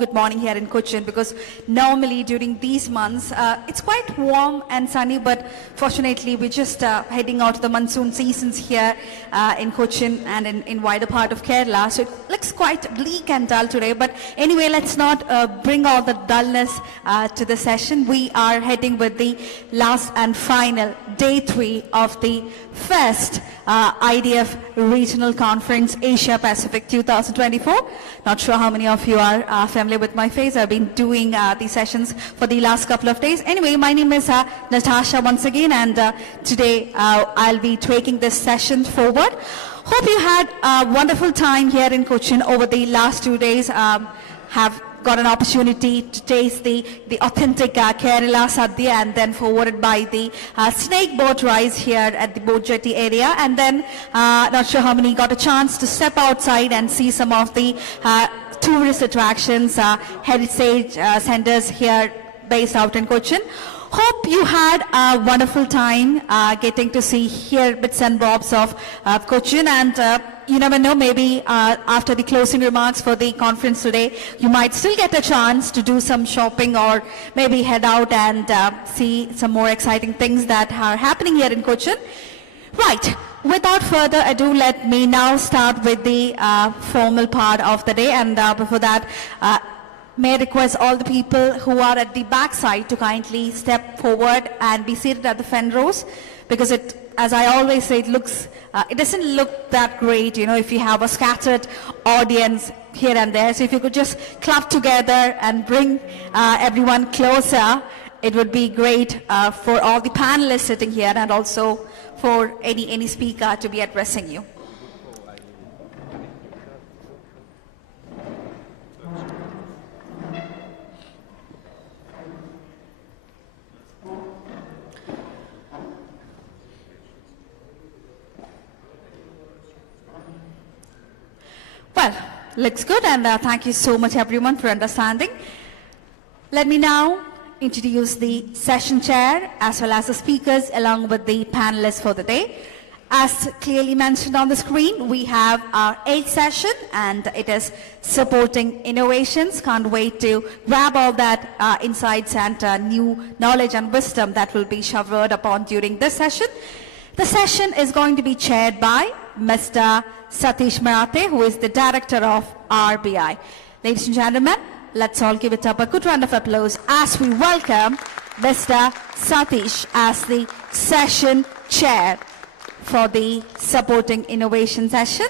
good morning here in Cochin, because normally during these months it's quite warm and sunny, but fortunately we're just heading out to the monsoon seasons here in Cochin and in wider part of Kerala, so it looks quite bleak and dull today. But anyway, let's not bring all the dullness to the session. We are heading with the last and final day 3 of the first IDF Regional Conference Asia Pacific 2024. Not sure how many of you are familiar with my face. I've been doing these sessions for the last couple of days. Anyway, my name is Natasha once again, and today I'll be taking this session forward. Hope you had a wonderful time here in Cochin over the last 2 days. Have got an opportunity to taste the authentic Kerala Sadhya, and then forwarded by the snake boat rides here at the boat jetty area. And then not sure how many got a chance to step outside and see some of the tourist attractions, heritage centers here based out in Cochin. Hope you had a wonderful time getting to see here bits and bobs of Cochin, and you never know, maybe after the closing remarks for the conference today, you might still get a chance to do some shopping, or maybe head out and see some more exciting things that are happening here in Cochin. Right, without further ado, let me now start with the formal part of the day, and before that, may I request all the people who are at the back side to kindly step forward and be seated at the front rows, because it, as I always say, it doesn't look that great, you know, if you have a scattered audience here and there. So if you could just club together and bring everyone closer, it would be great for all the panelists sitting here, and also for any speaker to be addressing you. Well, looks good, and thank you so much everyone for understanding. Let me now introduce the session chair as well as the speakers along with the panelists for the day. As clearly mentioned on the screen, we have our 8th session, and it is supporting innovations. Can't wait to grab all that insights and new knowledge and wisdom that will be showered upon during this session. The session is going to be chaired by Mr. Satish Marathe, who is the Director of RBI. Ladies and gentlemen, let's all give it up a good round of applause as we welcome Mr. Satish as the session chair for the Supporting Innovation session.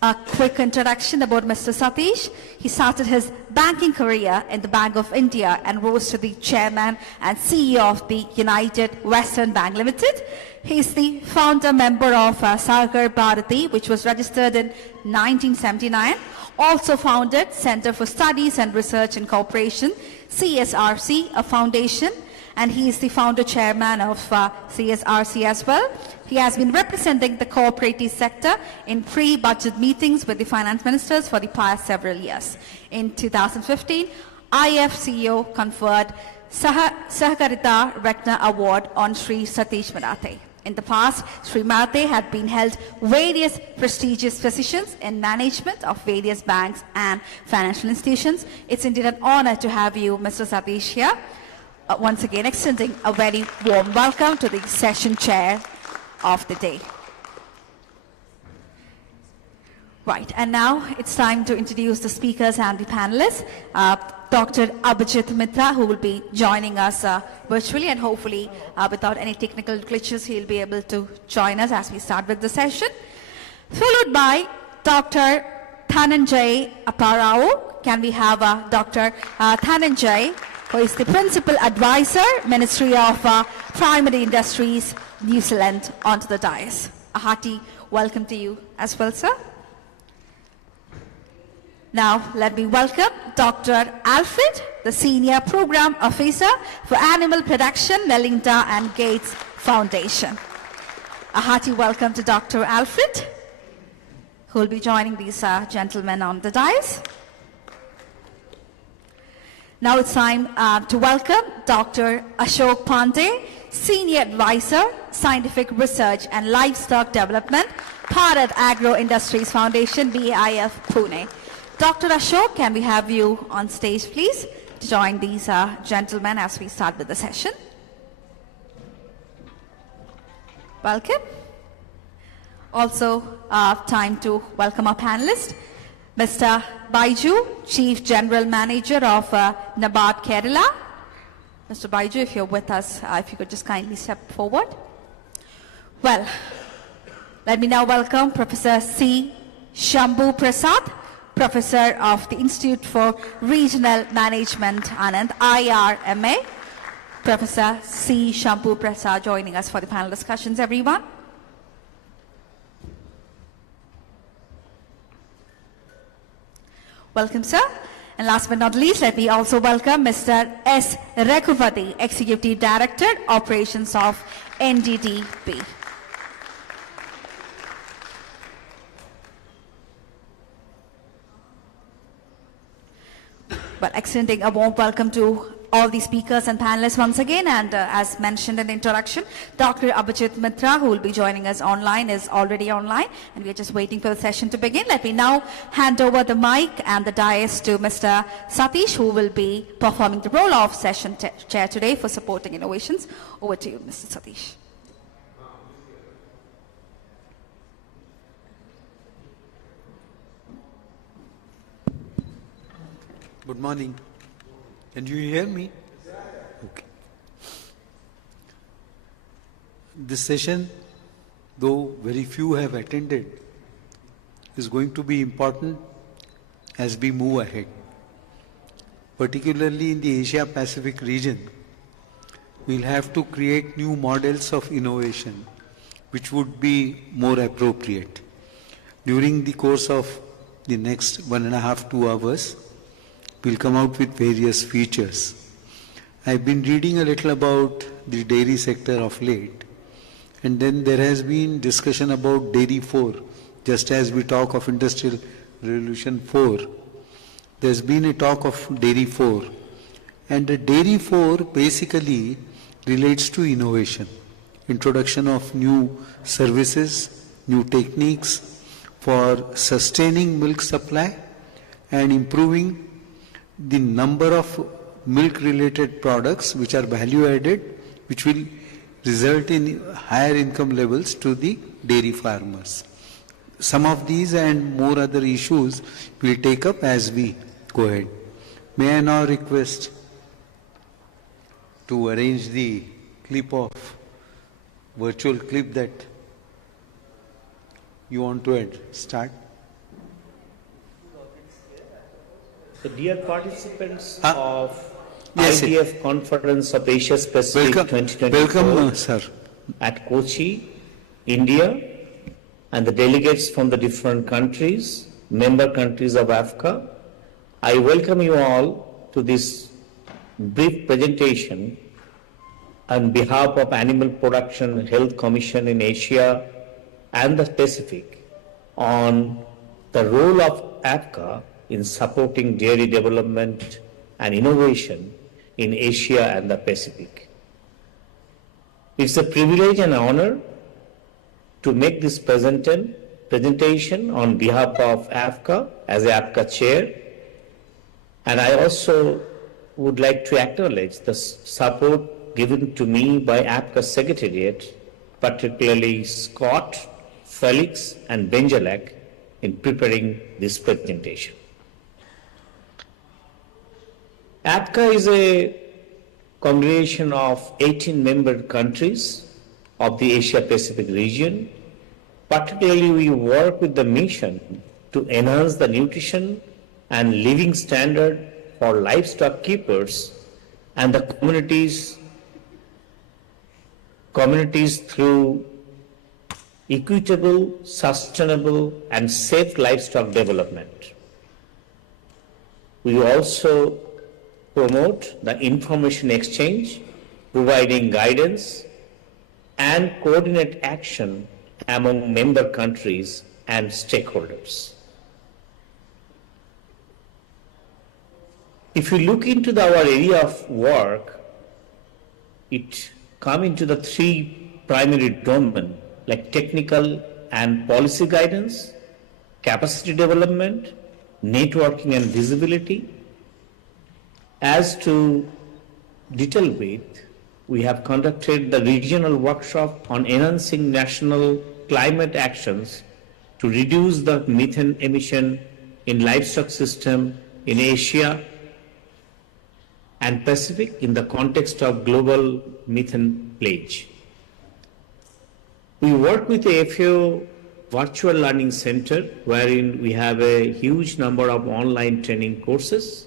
A quick introduction about Mr. Satish. He started his banking career in the Bank of India and rose to the chairman and CEO of the United Western Bank Limited. He is the founder member of Sagar Bharati, which was registered in 1979. Also founded Center for Studies and Research and Cooperation, CSRC, a foundation, and he is the founder chairman of CSRC as well. He has been representing the cooperative sector in pre-budget meetings with the finance ministers for the past several years. In 2015, IFCEO conferred Sahakarita Ratna Award on Sri Satish Marathe. In the past, Sri Marathe had been held various prestigious positions in management of various banks and financial institutions. It's indeed an honor to have you, Mr. Satish, here. Once again, extending a very warm welcome to the session chair of the day. Right, and now it's time to introduce the speakers and the panelists. Dr. Abhijit Mitra, who will be joining us virtually, and hopefully without any technical glitches, he'll be able to join us as we start with the session. Followed by Dr. Dhananjay Apparao. Can we have Dr. Dhananjay, who is the Principal Advisor, Ministry of Primary Industries, New Zealand, onto the dais. A hearty welcome to you as well, sir. Now, let me welcome Dr. Alfred, the Senior Program Officer for Animal Production, Melinda and Gates Foundation. A hearty welcome to Dr. Alfred, who will be joining these gentlemen on the dais. Now it's time to welcome Dr. Ashok Pandey, Senior Advisor, Scientific Research and Livestock Development, Bharat Agro Industries Foundation, BAIF, Pune. Dr. Ashok, can we have you on stage, please, to join these gentlemen as we start with the session? Welcome. Also, time to welcome our panelist, Mr. Baiju, Chief General Manager of NABARD Kerala. Mr. Baiju, if you're with us, if you could just kindly step forward. Well, let me now welcome Professor C. Shambhu Prasad, Professor of the Institute for Regional Management, Anand, IRMA. Professor C. Shambhu Prasad joining us for the panel discussions, everyone. Welcome, sir. And last but not least, let me also welcome Mr. S. Raghupati, Executive Director, Operations of NDDB. Well, extending a warm welcome to all the speakers and panelists once again, and as mentioned in the introduction, Dr. Abhijit Mitra, who will be joining us online, is already online, and we are just waiting for the session to begin. Let me now hand over the mic and the dais to Mr. Satish, who will be performing the role of session chair today for supporting innovations. Over to you, Mr. Satish. Good morning. Can you hear me? Okay. This session, though very few have attended, is going to be important as we move ahead. Particularly in the Asia-Pacific region, we'll have to create new models of innovation which would be more appropriate. During the course of the next 1.5 to 2 hours, we'll come out with various features. I've been reading a little about the dairy sector of late, and then there has been discussion about Dairy 4. Just as we talk of Industrial Revolution 4, there's been a talk of Dairy 4. And the Dairy 4 basically relates to innovation, introduction of new services, new techniques for sustaining milk supply and improving the number of milk-related products which are value-added, which will result in higher income levels to the dairy farmers. Some of these and more other issues we'll take up as we go ahead. May I now request to arrange the clip of virtual clip that you want to start? So, dear participants of ITF Conference of Asia Pacific 2024 welcome, sir. At Kochi, India, and the delegates from the different countries, member countries of AFCA, I welcome you all to this brief presentation on behalf of Animal Production Health Commission in Asia and the Pacific on the role of AFCA in supporting dairy development and innovation in Asia and the Pacific. It's a privilege and honor to make this presentation on behalf of AFCA as AFCA chair, and I also would like to acknowledge the support given to me by AFCA Secretariat, particularly Scott, Felix, and Benjalak in preparing this presentation. AFCA is a congregation of 18 member countries of the Asia-Pacific region. Particularly, we work with the mission to enhance the nutrition and living standard for livestock keepers and the communities through equitable, sustainable, and safe livestock development. We also promote the information exchange, providing guidance and coordinate action among member countries and stakeholders. If you look into our area of work, it comes into the three primary domains like technical and policy guidance, capacity development, networking and visibility. As to detail with, we have conducted the regional workshop on enhancing national climate actions to reduce the methane emission in livestock system in Asia and Pacific in the context of global methane pledge. We work with the FAO Virtual Learning Center, wherein we have a huge number of online training courses,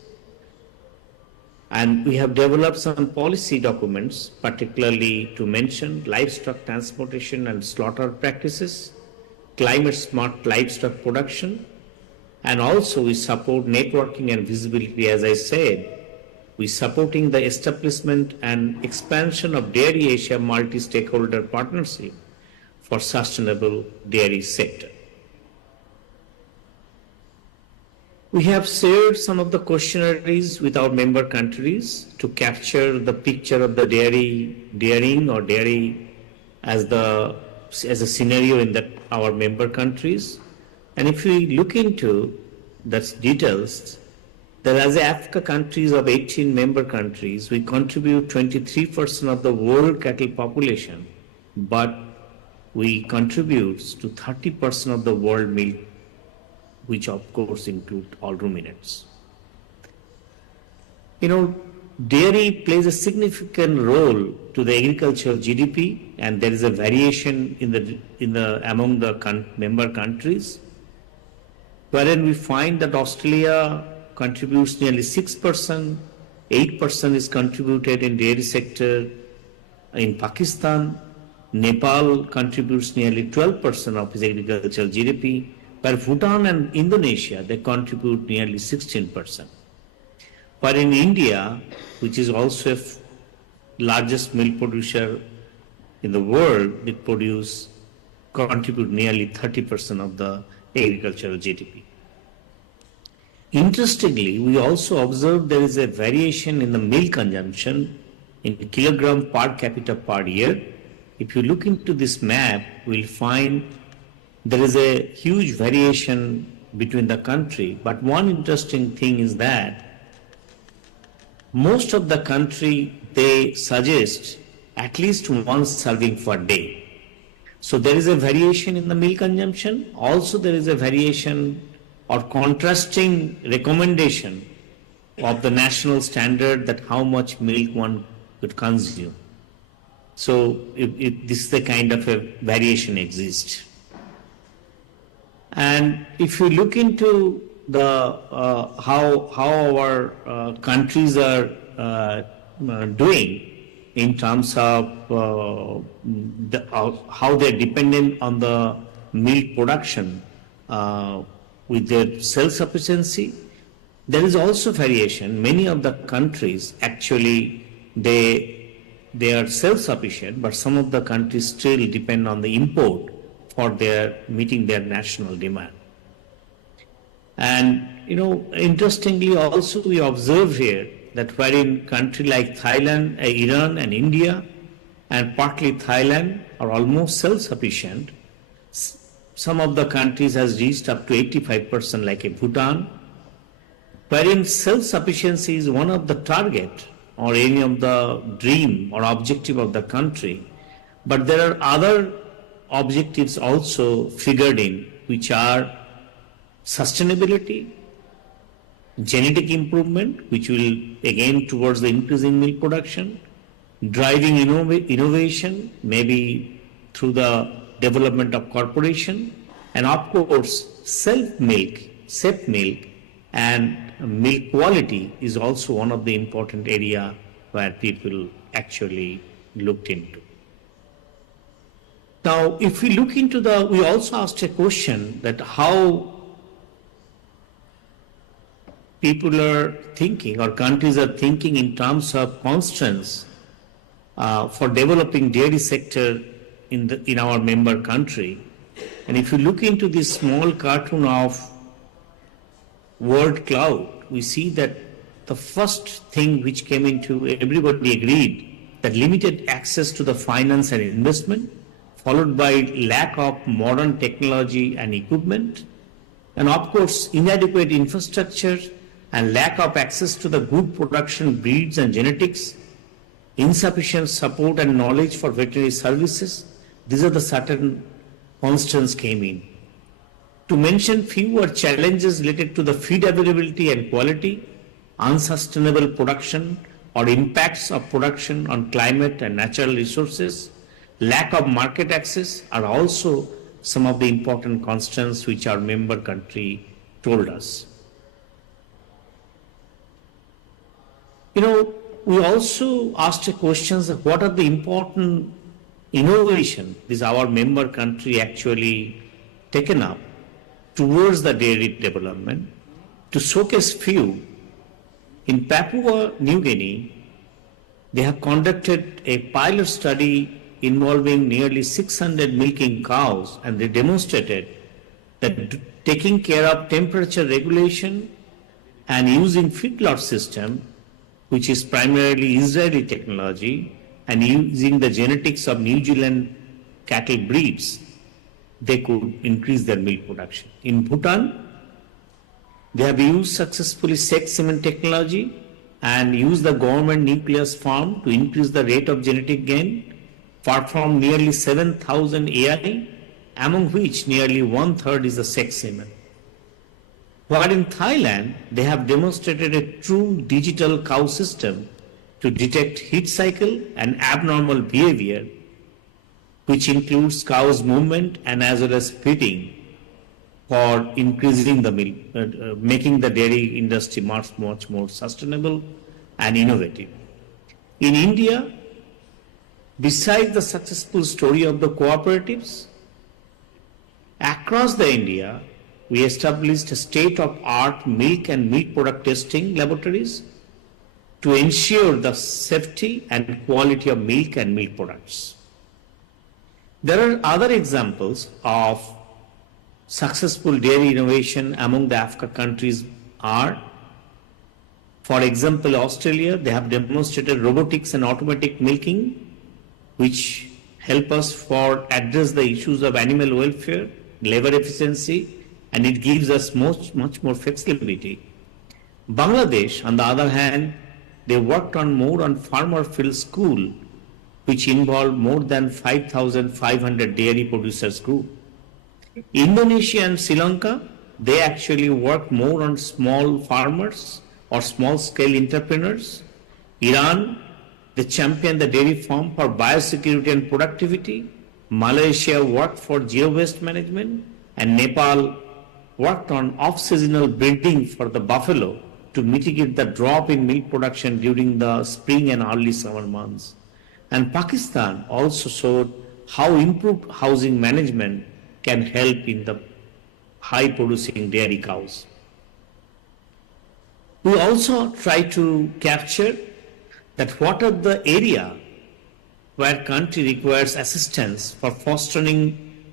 and we have developed some policy documents, particularly to mention livestock transportation and slaughter practices, climate smart livestock production, and also we support networking and visibility. As I said, we supporting the establishment and expansion of Dairy Asia multi-stakeholder partnership for sustainable dairy sector. We have shared some of the questionnaires with our member countries to capture the picture of the dairying or dairy as a scenario in our member countries. And if we look into the details, that as Africa countries of 18 member countries, we contribute 23% of the world cattle population, but we contribute to 30% of the world milk, which of course include all ruminants. Dairy plays a significant role to the agricultural GDP, and there is a variation among the member countries, wherein we find that Australia contributes nearly 6%, 8% is contributed in dairy sector. In Pakistan, Nepal contributes nearly 12% of its agricultural GDP, while Bhutan and Indonesia, they contribute nearly 16%. But in India, which is also the largest milk producer in the world, it contribute nearly 30% of the agricultural GDP. Interestingly, we also observe there is a variation in the milk consumption in kilogram per capita per year. If you look into this map, we'll find there is a huge variation between the country. But one interesting thing is that most of the country, they suggest at least one serving per day. So there is a variation in the milk consumption. Also there is a variation or contrasting recommendation of the national standard that how much milk one could consume. So this is the kind of a variation exists. And if you look into the how our countries are doing in terms of how they're dependent on the milk production with their self-sufficiency, there is also variation. Many of the countries actually they are self-sufficient, but some of the countries still depend on the import for their meeting their national demand. And interestingly also we observe here that wherein country like Thailand, Iran and India and partly Thailand are almost self-sufficient, some of the countries has reached up to 85% like a Bhutan, wherein self-sufficiency is one of the target or any of the dream or objective of the country. But there are other objectives also figured in, which are sustainability, genetic improvement, which will again towards the increasing milk production, driving innovation, maybe through the development of corporation, and of course safe milk and milk quality is also one of the important area where people actually looked into. Now, if we look into we also asked a question that how people are thinking or countries are thinking in terms of constraints for developing dairy sector in our member country. And if you look into this small cartoon of word cloud, we see that the first thing which came into everybody agreed that limited access to the finance and investment, followed by lack of modern technology and equipment, And of course, inadequate infrastructure and lack of access to the good production breeds and genetics, insufficient support and knowledge for veterinary services, these are the certain constants came in. To mention few are challenges related to the feed availability and quality, unsustainable production or impacts of production on climate and natural resources, lack of market access are also some of the important constants which our member country told us. We also asked a question of what are the important innovation is our member country actually taken up towards the dairy development. To showcase few, in Papua New Guinea, they have conducted a pilot study involving nearly 600 milking cows, and they demonstrated that taking care of temperature regulation and using feedlot system, which is primarily Israeli technology, and using the genetics of New Zealand cattle breeds, they could increase their milk production. In Bhutan, they have used successfully sex semen technology and used the government nucleus farm to increase the rate of genetic gain, performed nearly 7,000 AI, among which nearly 1/3 is the sex semen. While in Thailand, they have demonstrated a true digital cow system to detect heat cycle and abnormal behavior, which includes cows' movement and as well as feeding, for increasing the milk, making the dairy industry much more sustainable and innovative. In India, besides the successful story of the cooperatives, across the India, we established state-of-art milk and milk product testing laboratories to ensure the safety and quality of milk and milk products. There are other examples of successful dairy innovation among the Africa countries are, for example, Australia, they have demonstrated robotics and automatic milking, which help us for address the issues of animal welfare, labor efficiency, and it gives us much more flexibility. Bangladesh, on the other hand, they worked on more on farmer field school, which involved more than 5,500 dairy producers group. Indonesia and Sri Lanka, they actually work more on small farmers or small scale entrepreneurs. Iran, they champion the dairy farm for biosecurity and productivity. Malaysia worked for geo-waste management, and Nepal worked on off-seasonal breeding for the buffalo to mitigate the drop in milk production during the spring and early summer months. And Pakistan also showed how improved housing management can help in the high producing dairy cows. We also try to capture that what are the area where country requires assistance for fostering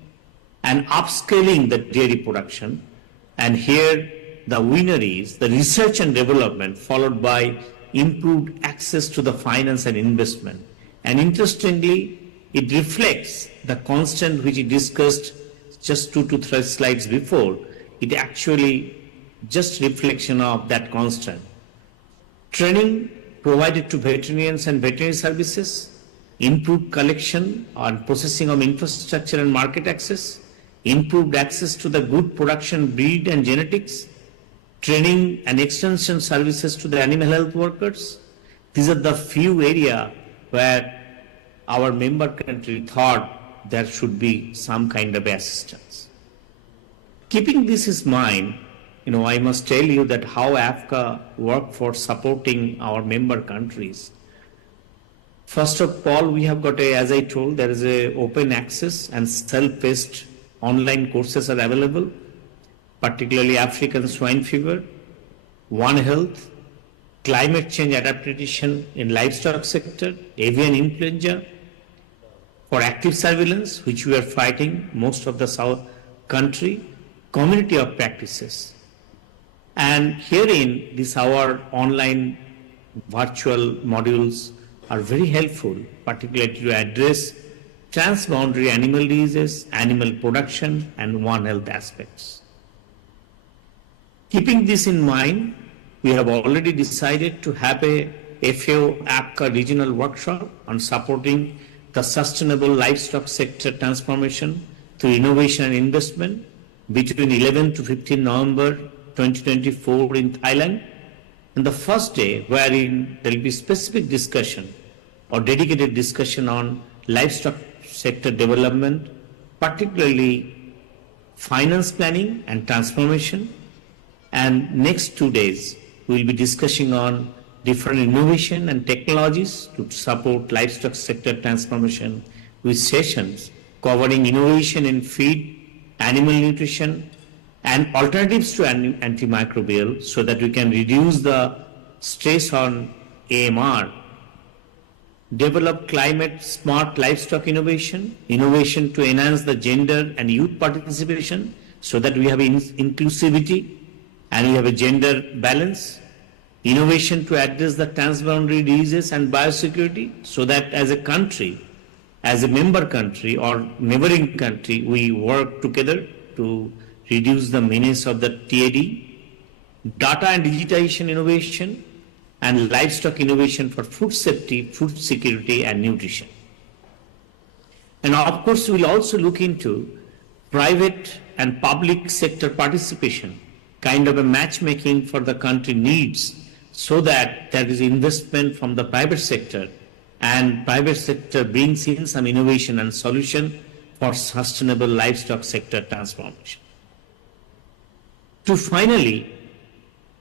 and upscaling the dairy production, and here the winner is the research and development followed by improved access to the finance and investment. And interestingly, it reflects the constant which we discussed just 2 to 3 slides before. It actually just reflection of that constant. Training provided to veterinarians and veterinary services, improved collection and processing of infrastructure and market access, improved access to the good production breed and genetics, training and extension services to the animal health workers. These are the few areas where our member country thought there should be some kind of assistance. Keeping this in mind, I must tell you that how AFCA worked for supporting our member countries. First of all, we have got as I told, there is a open access and self-paced online courses are available, particularly African swine fever, One Health, climate change adaptation in livestock sector, avian influenza, for active surveillance, which we are fighting most of the south country, community of practices. And herein, our online virtual modules are very helpful, particularly to address transboundary animal diseases, animal production, and One Health aspects. Keeping this in mind, we have already decided to have a FAO APCA regional workshop on supporting the sustainable livestock sector transformation through innovation and investment between 11 to 15 November 2024 in Thailand. And the first day wherein there will be specific discussion or dedicated discussion on livestock sector development, particularly finance planning and transformation. And next 2 days, we will be discussing on different innovation and technologies to support livestock sector transformation with sessions covering innovation in feed, animal nutrition, and alternatives to antimicrobial so that we can reduce the stress on AMR, develop climate smart livestock innovation, innovation to enhance the gender and youth participation so that we have inclusivity and we have a gender balance, innovation to address the transboundary diseases and biosecurity so that as a country, as a member country or neighboring country, we work together to reduce the menace of the TAD, data and digitization innovation, and livestock innovation for food safety, food security, and nutrition. And of course, we'll also look into private and public sector participation, kind of a matchmaking for the country needs, so that there is investment from the private sector, and private sector brings in some innovation and solution for sustainable livestock sector transformation. To finally,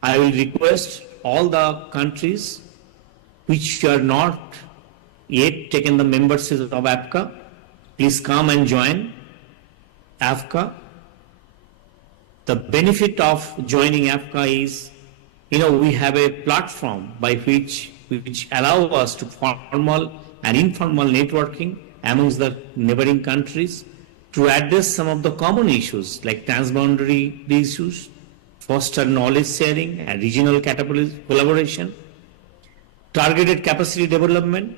I will request all the countries which are not yet taken the membership of APCA, please come and join APCA. The benefit of joining APCA is, we have a platform by which allow us to formal and informal networking amongst the neighboring countries to address some of the common issues like transboundary issues, foster knowledge sharing and regional collaboration, targeted capacity development,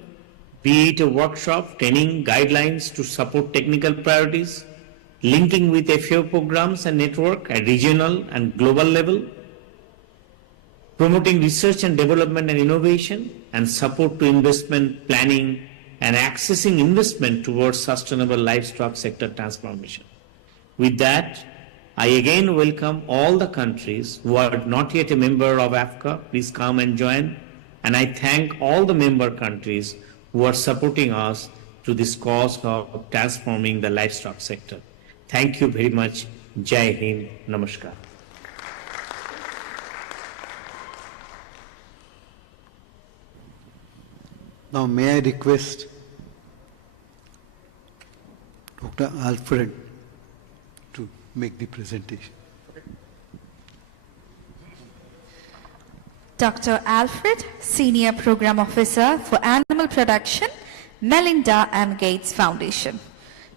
be it a workshop, training, guidelines to support technical priorities, linking with FAO programs and network at regional and global level, promoting research and development and innovation, and support to investment planning and accessing investment towards sustainable livestock sector transformation. With that, I again welcome all the countries who are not yet a member of APCA. Please come and join. And I thank all the member countries who are supporting us to this cause of transforming the livestock sector. Thank you very much. Jai Hind. Namaskar. Now may I request Dr. Alfred to make the presentation. Dr. Alfred, Senior Program Officer for Animal Production, Melinda M. Gates Foundation.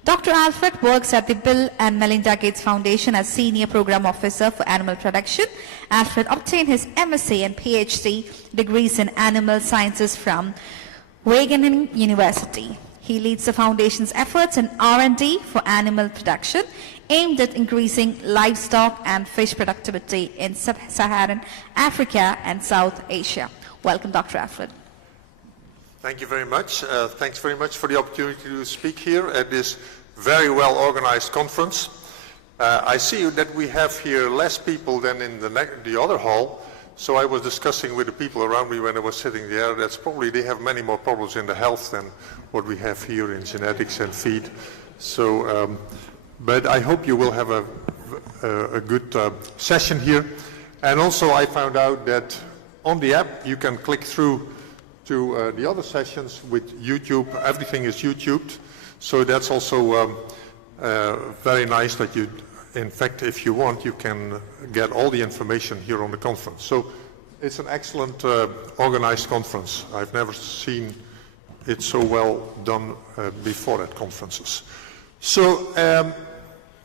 Dr. Alfred works at the Bill and Melinda Gates Foundation as Senior Program Officer for Animal Production. Alfred obtained his MSc and PhD degrees in Animal Sciences from Wageningen University. He leads the foundation's efforts in R&D for animal production aimed at increasing livestock and fish productivity in sub-Saharan Africa and South Asia. Welcome, Dr. Alfred. Thank you very much. Thanks very much for the opportunity to speak here at this very well organized conference. I see that we have here less people than in the other hall. So I was discussing with the people around me when I was sitting there, that's probably they have many more problems in the health than what we have here in genetics and feed. So, but I hope you will have a good session here. And also I found out that on the app you can click through to the other sessions with YouTube. Everything is YouTubed. So that's also very nice that you, in fact, if you want, you can get all the information here on the conference. So it's an excellent organized conference. I've never seen it so well done before at conferences. So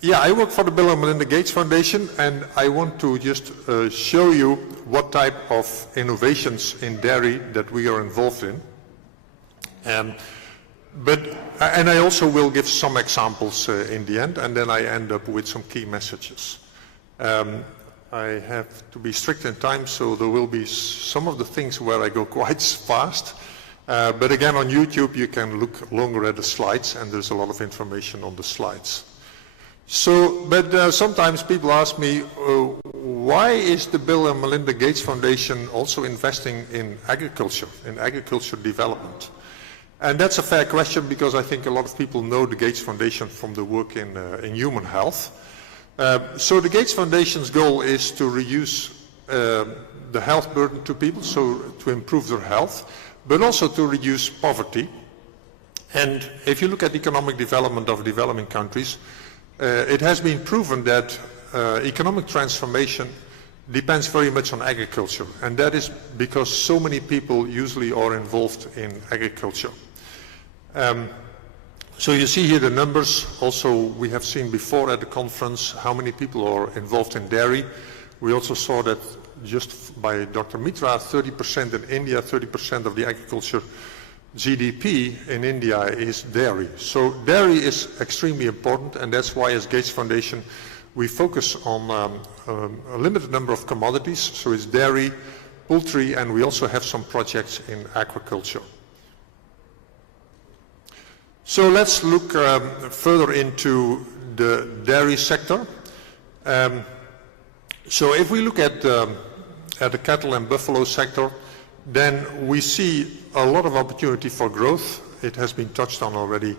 yeah, I work for the Bill and Melinda Gates Foundation, and I want to just show you what type of innovations in dairy that we are involved in. And I also will give some examples in the end, and then I end up with some key messages. I have to be strict in time, so there will be some of the things where I go quite fast. But again, on YouTube, you can look longer at the slides, and there's a lot of information on the slides. So, but sometimes people ask me, why is the Bill and Melinda Gates Foundation also investing in agriculture development? And that's a fair question, because I think a lot of people know the Gates Foundation from the work in human health. So the Gates Foundation's goal is to reduce the health burden to people, so to improve their health, but also to reduce poverty. And if you look at economic development of developing countries, it has been proven that economic transformation depends very much on agriculture, and that is because so many people usually are involved in agriculture. So you see here the numbers. Also, we have seen before at the conference how many people are involved in dairy. We also saw that just by Dr. Mitra, 30% in India, 30% of the agriculture GDP in India is dairy. So dairy is extremely important, and that's why as Gates Foundation we focus on a limited number of commodities. So it's dairy, poultry, and we also have some projects in aquaculture. So let's look further into the dairy sector. So if we look at the cattle and buffalo sector, then we see a lot of opportunity for growth. It has been touched on already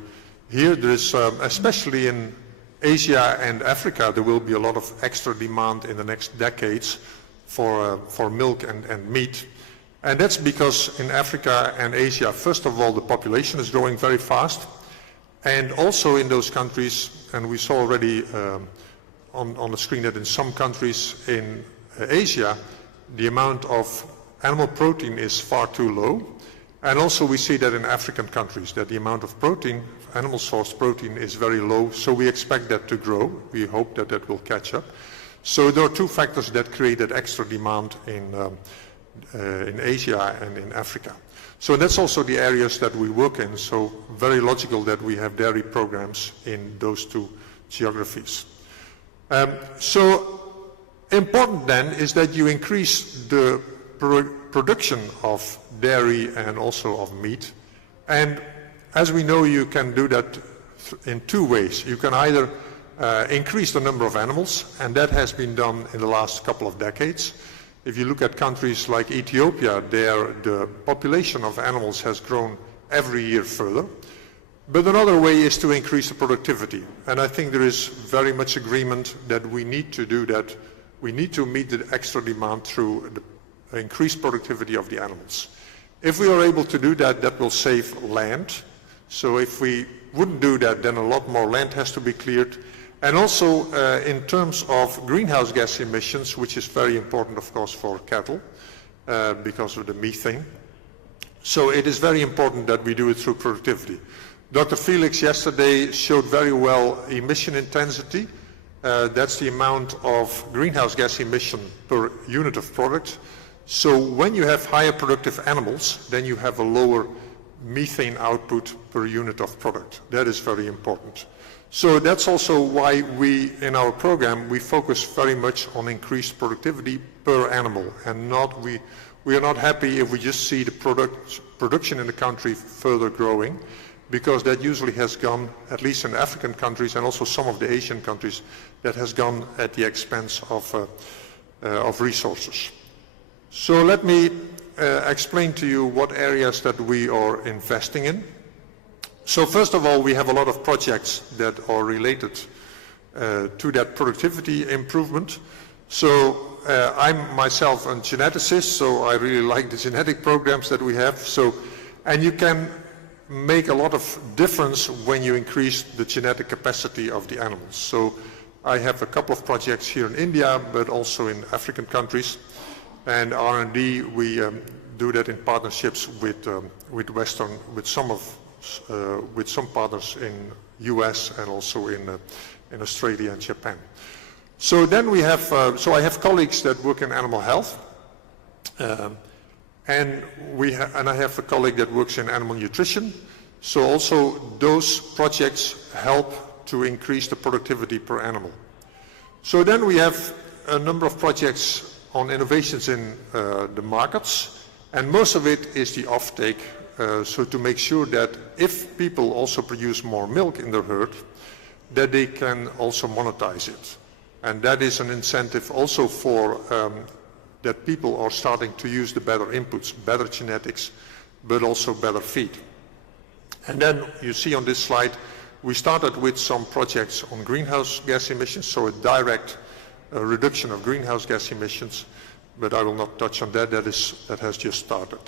here. There is, especially in Asia and Africa, there will be a lot of extra demand in the next decades for milk and meat. And that's because in Africa and Asia, first of all, the population is growing very fast. And also in those countries, and we saw already on the screen that in some countries in Asia, the amount of animal protein is far too low. And also we see that in African countries, that the amount of protein, animal source protein, is very low. So we expect that to grow. We hope that that will catch up. So there are two factors that create that extra demand in Asia and in Africa. So that's also the areas that we work in, so very logical that we have dairy programs in those two geographies. So important then is that you increase the production of dairy and also of meat. And as we know, you can do that in two ways. You can either increase the number of animals, and that has been done in the last couple of decades. If you look at countries like Ethiopia, there the population of animals has grown every year further. But another way is to increase the productivity. And I think there is very much agreement that we need to do that. We need to meet the extra demand through the increased productivity of the animals. If we are able to do that, that will save land. So if we wouldn't do that, then a lot more land has to be cleared. And also in terms of greenhouse gas emissions, which is very important, of course, for cattle because of the methane. So it is very important that we do it through productivity. Dr. Felix yesterday showed very well emission intensity. That's the amount of greenhouse gas emission per unit of product. So when you have higher productive animals, then you have a lower methane output per unit of product. That is very important. So that's also why we, in our program, we focus very much on increased productivity per animal, and we are not happy if we just see the production in the country further growing, because that usually has gone, at least in African countries and also some of the Asian countries, that has gone at the expense of resources. So let me explain to you what areas that we are investing in. So first of all, we have a lot of projects that are related to that productivity improvement. So I'm myself a geneticist, so I really like the genetic programs that we have. And you can make a lot of difference when you increase the genetic capacity of the animals. So I have a couple of projects here in India, but also in African countries. And R&D, we do that in partnerships with some partners in US and also in Australia and Japan. So then we have, so I have colleagues that work in animal health, and I have a colleague that works in animal nutrition. So also those projects help to increase the productivity per animal. So then we have a number of projects on innovations in the markets, and most of it is the offtake, so to make sure that if people also produce more milk in their herd, that they can also monetize it. And that is an incentive also for that people are starting to use the better inputs, better genetics, but also better feed. And then you see on this slide, we started with some projects on greenhouse gas emissions, so a direct reduction of greenhouse gas emissions, but I will not touch on that, that has just started.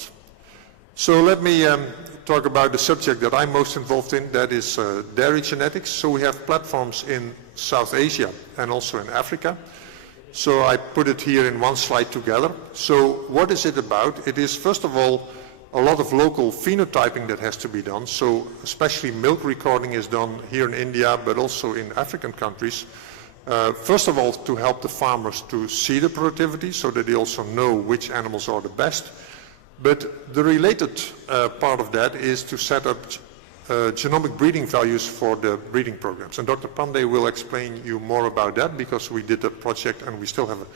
So let me talk about the subject that I'm most involved in, that is dairy genetics. So we have platforms in South Asia and also in Africa. So I put it here in one slide together. So what is it about? It is, first of all, a lot of local phenotyping that has to be done. So especially milk recording is done here in India, but also in African countries. First of all, to help the farmers to see the productivity so that they also know which animals are the best. But the related part of that is to set up genomic breeding values for the breeding programs. And Dr. Pandey will explain you more about that, because we did a project and we still have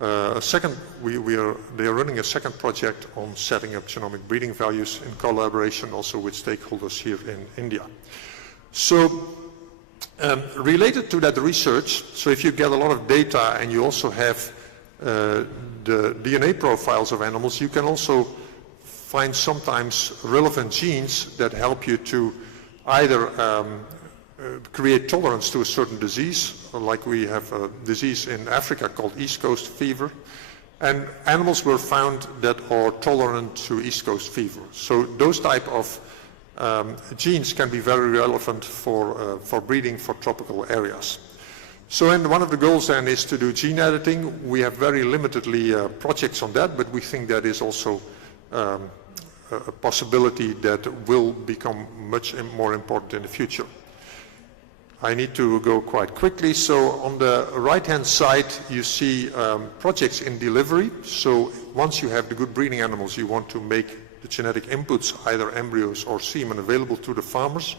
a second, they are running a second project on setting up genomic breeding values in collaboration also with stakeholders here in India. So related to that research, so if you get a lot of data and you also have the DNA profiles of animals, you can also find sometimes relevant genes that help you to either create tolerance to a certain disease, like we have a disease in Africa called East Coast fever, and animals were found that are tolerant to East Coast fever. So those type of genes can be very relevant for breeding for tropical areas. So and one of the goals then is to do gene editing. We have very limitedly projects on that, but we think that is also a possibility that will become much more important in the future. I need to go quite quickly. So on the right-hand side, you see projects in delivery. So once you have the good breeding animals, you want to make the genetic inputs, either embryos or semen, available to the farmers.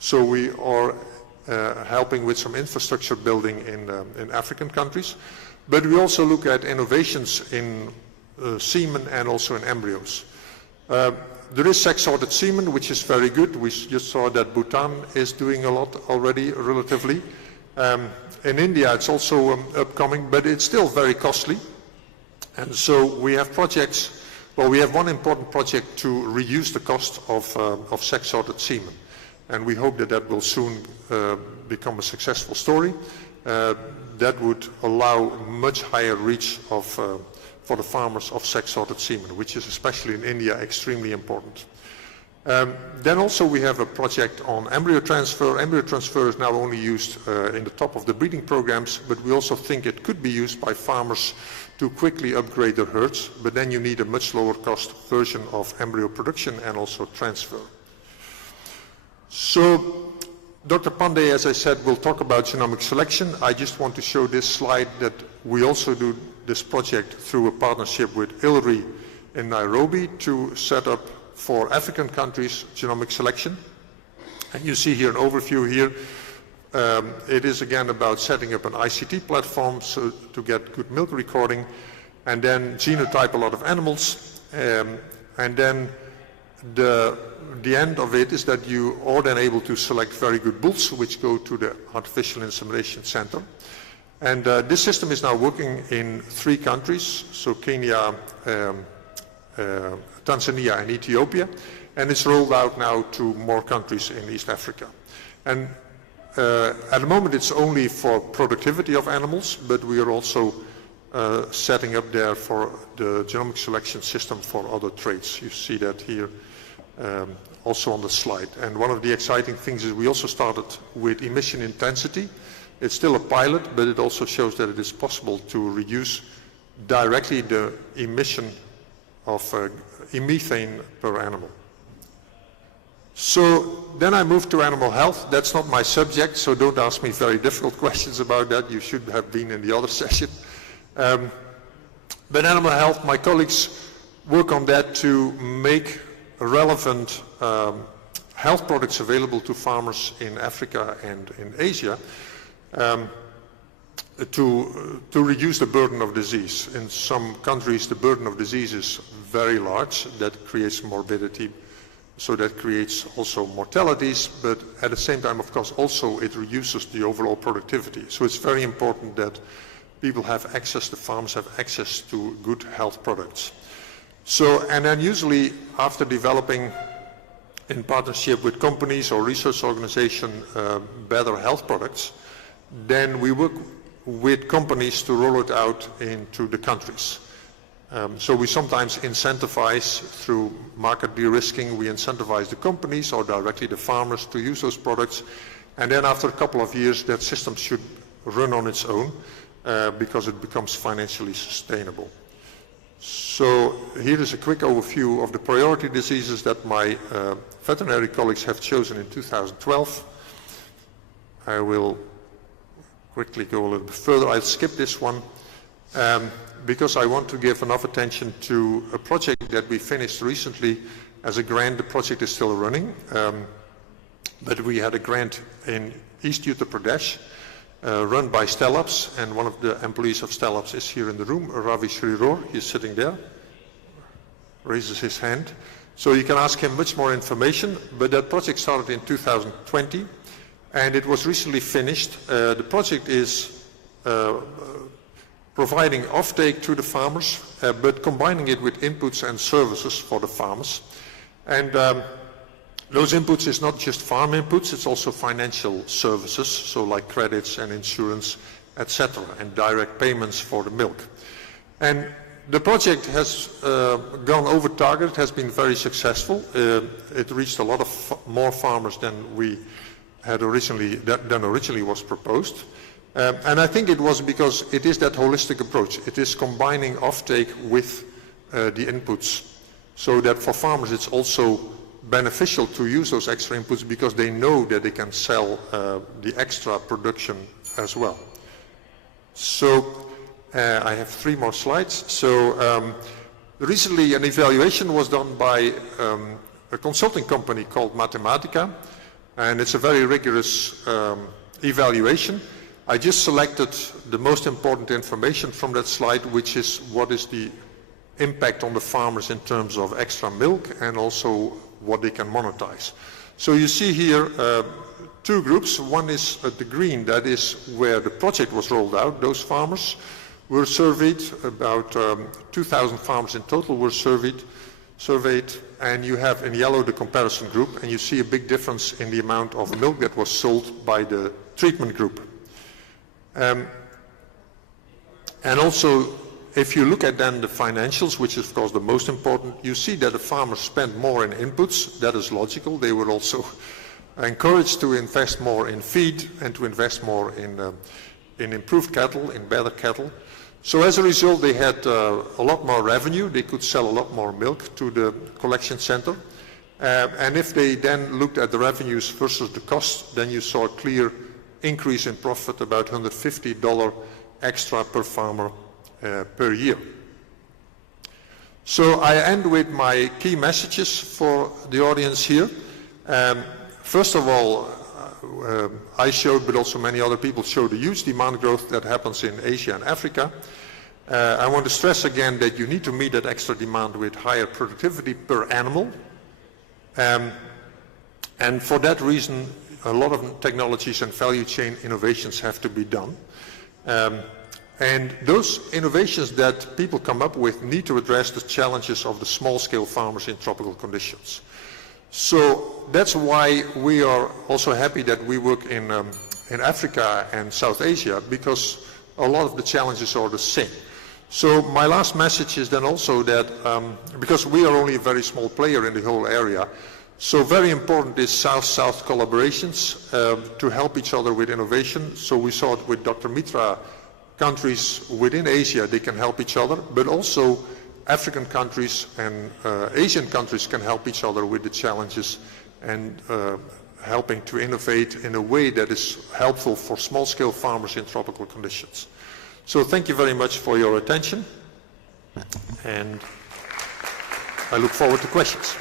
So we are helping with some infrastructure building in African countries. But we also look at innovations in semen and also in embryos. There is sex-sorted semen, which is very good. We just saw that Bhutan is doing a lot already, relatively. In India, it's also upcoming, but it's still very costly. And so we have projects, well, we have one important project to reduce the cost of sex-sorted semen. And we hope that that will soon become a successful story. That would allow much higher reach of for the farmers of sex-sorted semen, which is especially in India extremely important. Then also we have a project on embryo transfer. Embryo transfer is now only used in the top of the breeding programs, but we also think it could be used by farmers to quickly upgrade their herds, but then you need a much lower cost version of embryo production and also transfer. So Dr. Pandey, as I said, will talk about genomic selection. I just want to show this slide that we also do this project through a partnership with ILRI in Nairobi to set up for African countries genomic selection. And you see here an overview here. It is again about setting up an ICT platform so to get good milk recording, and then genotype a lot of animals, and then the end of it is that you are then able to select very good bulls which go to the artificial insemination center. And this system is now working in 3 countries, so Kenya, Tanzania and Ethiopia, and it's rolled out now to more countries in East Africa. And at the moment it's only for productivity of animals, but we are also setting up there for the genomic selection system for other traits. You see that here also on the slide. And one of the exciting things is we also started with emission intensity. It's still a pilot, but it also shows that it is possible to reduce directly the emission of methane per animal. So then I moved to animal health. That's not my subject, so don't ask me very difficult questions about that. You should have been in the other session. But animal health, my colleagues work on that to make relevant health products available to farmers in Africa and in Asia. to reduce the burden of disease. In some countries, the burden of disease is very large. That creates morbidity, so that creates also mortalities, but at the same time, of course, also it reduces the overall productivity. So it's very important that people have access, the farmers have access to good health products. So, and then usually after developing in partnership with companies or research organizations better health products, then we work with companies to roll it out into the countries. So we sometimes incentivize through market de-risking, we incentivize the companies or directly the farmers to use those products. And then after a couple of years, that system should run on its own because it becomes financially sustainable. So here is a quick overview of the priority diseases that my veterinary colleagues have chosen in 2012. I will quickly go a little bit further. I'll skip this one because I want to give enough attention to a project that we finished recently as a grant. The project is still running, but we had a grant in East Uttar Pradesh run by Stellabs, and one of the employees of Stellabs is here in the room, Ravi Shriror. He's sitting there, raises his hand. So you can ask him much more information, but that project started in 2020 and it was recently finished. The project is providing offtake to the farmers, but combining it with inputs and services for the farmers. And those inputs is not just farm inputs, it's also financial services, so like credits and insurance, etc., and direct payments for the milk. And the project has gone over target, it has been very successful. It reached a lot of more farmers than we had originally was proposed. And I think it was because it is that holistic approach. It is combining offtake with the inputs, so that for farmers it's also beneficial to use those extra inputs because they know that they can sell the extra production as well. So I have 3 more slides. So recently an evaluation was done by a consulting company called Mathematica, and it's a very rigorous evaluation. I just selected the most important information from that slide, which is what is the impact on the farmers in terms of extra milk and also what they can monetize. So you see here 2 groups. One is the green, that is where the project was rolled out. Those farmers were surveyed, about 2,000 farmers in total were surveyed, and you have in yellow the comparison group, and you see a big difference in the amount of milk that was sold by the treatment group. And also, if you look at then the financials, which is of course the most important, you see that the farmers spent more in inputs. That is logical. They were also encouraged to invest more in feed and to invest more in improved cattle, in better cattle. So as a result, they had a lot more revenue. They could sell a lot more milk to the collection center. And if they then looked at the revenues versus the cost, then you saw a clear increase in profit, about $150 extra per farmer per year. So I end with my key messages for the audience here. First of all, I showed, but also many other people showed, the huge demand growth that happens in Asia and Africa. I want to stress again that you need to meet that extra demand with higher productivity per animal. And for that reason, a lot of technologies and value chain innovations have to be done. And those innovations that people come up with need to address the challenges of the small-scale farmers in tropical conditions. So that's why we are also happy that we work in Africa and South Asia, because a lot of the challenges are the same. So my last message is then also that, because we are only a very small player in the whole area, so very important is South-South collaborations to help each other with innovation. So we saw it with Dr. Mitra. Countries within Asia, they can help each other, but also African countries and Asian countries can help each other with the challenges and helping to innovate in a way that is helpful for small-scale farmers in tropical conditions. So thank you very much for your attention, and I look forward to questions.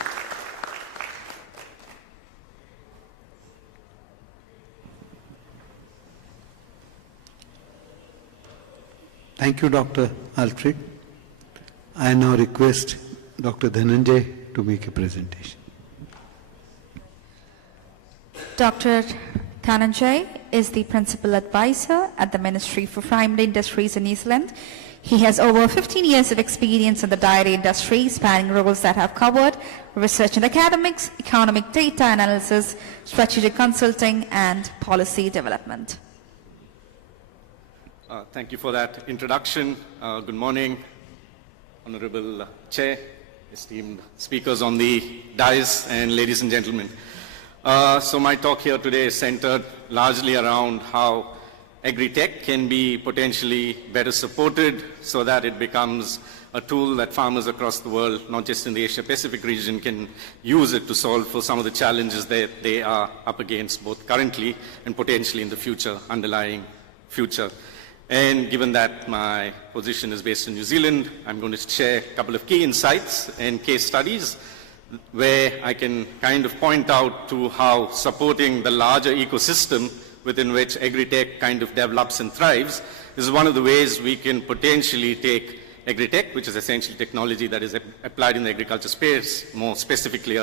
Thank you, Dr. Alfred. I now request Dr. Dhananjay to make a presentation. Dr. Dhananjay is the Principal Advisor at the Ministry for Primary Industries in New Zealand. He has over 15 years of experience in the dairy industry, spanning roles that have covered research and academics, economic data analysis, strategic consulting, and policy development. Thank you for that introduction. Good morning, Honorable Chair, esteemed speakers on the dais, and ladies and gentlemen. So my talk here today is centered largely around how agri-tech can be potentially better supported so that it becomes a tool that farmers across the world, not just in the Asia-Pacific region, can use it to solve for some of the challenges that they are up against, both currently and potentially in the future, underlying future. And given that my position is based in New Zealand, I'm going to share a couple of key insights and case studies where I can kind of point out to how supporting the larger ecosystem within which agri-tech kind of develops and thrives is one of the ways we can potentially take agri-tech, which is essentially technology that is applied in the agriculture space, more specifically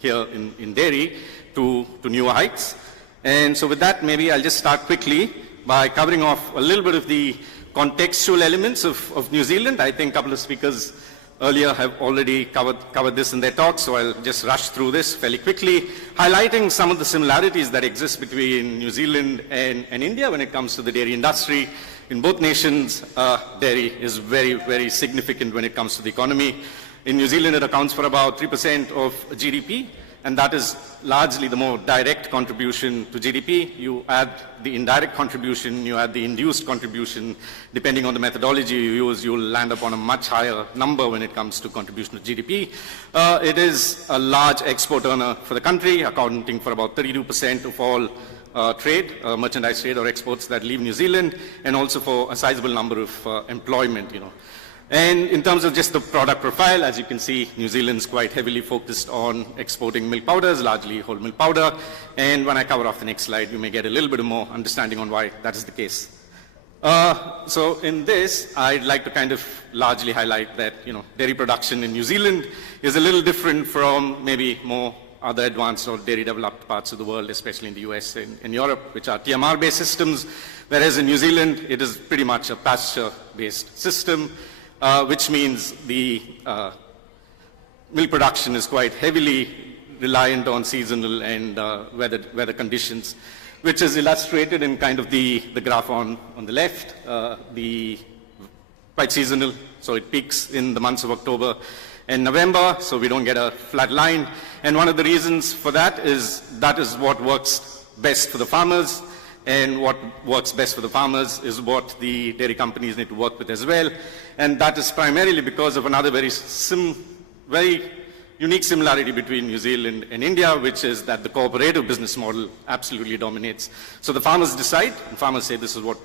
here in dairy, to newer heights. And so with that, maybe I'll just start quickly by covering off a little bit of the contextual elements of New Zealand. I think a couple of speakers earlier have already covered this in their talks, so I'll just rush through this fairly quickly, highlighting some of the similarities that exist between New Zealand and India when it comes to the dairy industry. In both nations, dairy is very, very significant when it comes to the economy. In New Zealand, it accounts for about 3% of GDP, and that is largely the more direct contribution to GDP. You add the indirect contribution, you add the induced contribution. Depending on the methodology you use, you'll land up on a much higher number when it comes to contribution to GDP. It is a large export earner for the country, accounting for about 32% of all trade, merchandise trade or exports that leave New Zealand, and also for a sizable number of employment, And in terms of just the product profile, as you can see, New Zealand's quite heavily focused on exporting milk powders, largely whole milk powder. And when I cover off the next slide, you may get a little bit more understanding on why that is the case. So in this, I'd like to kind of largely highlight that, dairy production in New Zealand is a little different from maybe more other advanced or dairy developed parts of the world, especially in the US and Europe, which are TMR-based systems, whereas in New Zealand, it is pretty much a pasture-based system. Which means the milk production is quite heavily reliant on seasonal and weather conditions, which is illustrated in kind of the graph on the left, quite seasonal, so it peaks in the months of October and November, so we don't get a flat line. And one of the reasons for that is what works best for the farmers. And what works best for the farmers is what the dairy companies need to work with as well. And that is primarily because of another very unique similarity between New Zealand and India, which is that the cooperative business model absolutely dominates. So the farmers decide, and farmers say this is what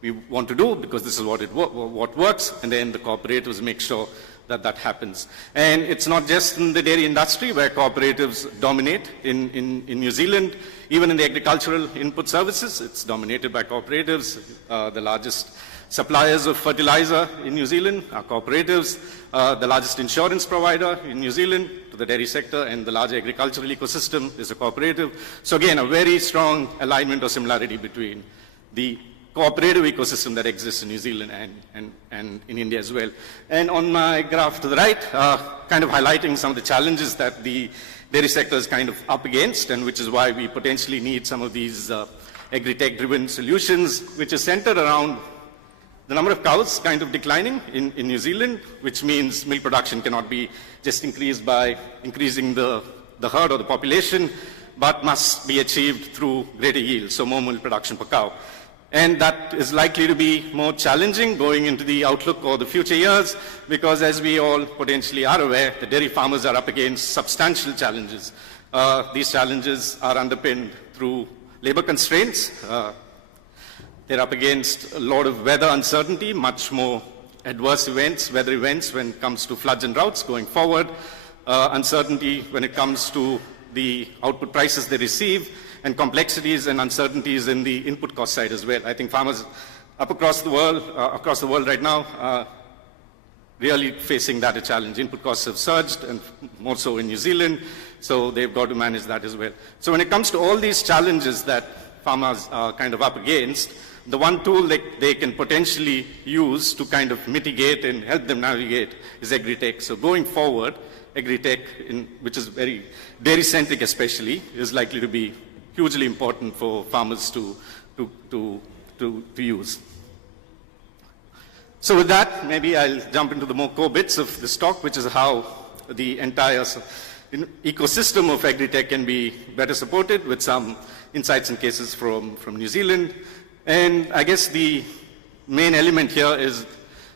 we want to do because this is what works, and then the cooperatives make sure that happens. And it's not just in the dairy industry where cooperatives dominate in New Zealand. Even in the agricultural input services, it's dominated by cooperatives. The largest suppliers of fertilizer in New Zealand are cooperatives. The largest insurance provider in New Zealand to the dairy sector and the larger agricultural ecosystem is a cooperative. So again, a very strong alignment or similarity between the cooperative ecosystem that exists in New Zealand and in India as well. And on my graph to the right, kind of highlighting some of the challenges that the dairy sector is kind of up against, and which is why we potentially need some of these agri-tech driven solutions, which is centered around the number of cows kind of declining in New Zealand, which means milk production cannot be just increased by increasing the herd or the population, but must be achieved through greater yield, so more milk production per cow. And that is likely to be more challenging going into the outlook or the future years, because as we all potentially are aware, the dairy farmers are up against substantial challenges. These challenges are underpinned through labor constraints. They're up against a lot of weather uncertainty, much more adverse events, weather events when it comes to floods and droughts going forward, uncertainty when it comes to the output prices they receive, and complexities and uncertainties in the input cost side as well. I think farmers up across the world right now, really facing that a challenge. Input costs have surged, and more so in New Zealand, so they've got to manage that as well. So when it comes to all these challenges that farmers are kind of up against, the one tool they can potentially use to kind of mitigate and help them navigate is agri-tech. So going forward, agri-tech, which is very dairy-centric especially, is likely to be hugely important for farmers to use. So with that, maybe I'll jump into the more core bits of this talk, which is how the entire ecosystem of agri-tech can be better supported, with some insights and cases from New Zealand. And I guess the main element here is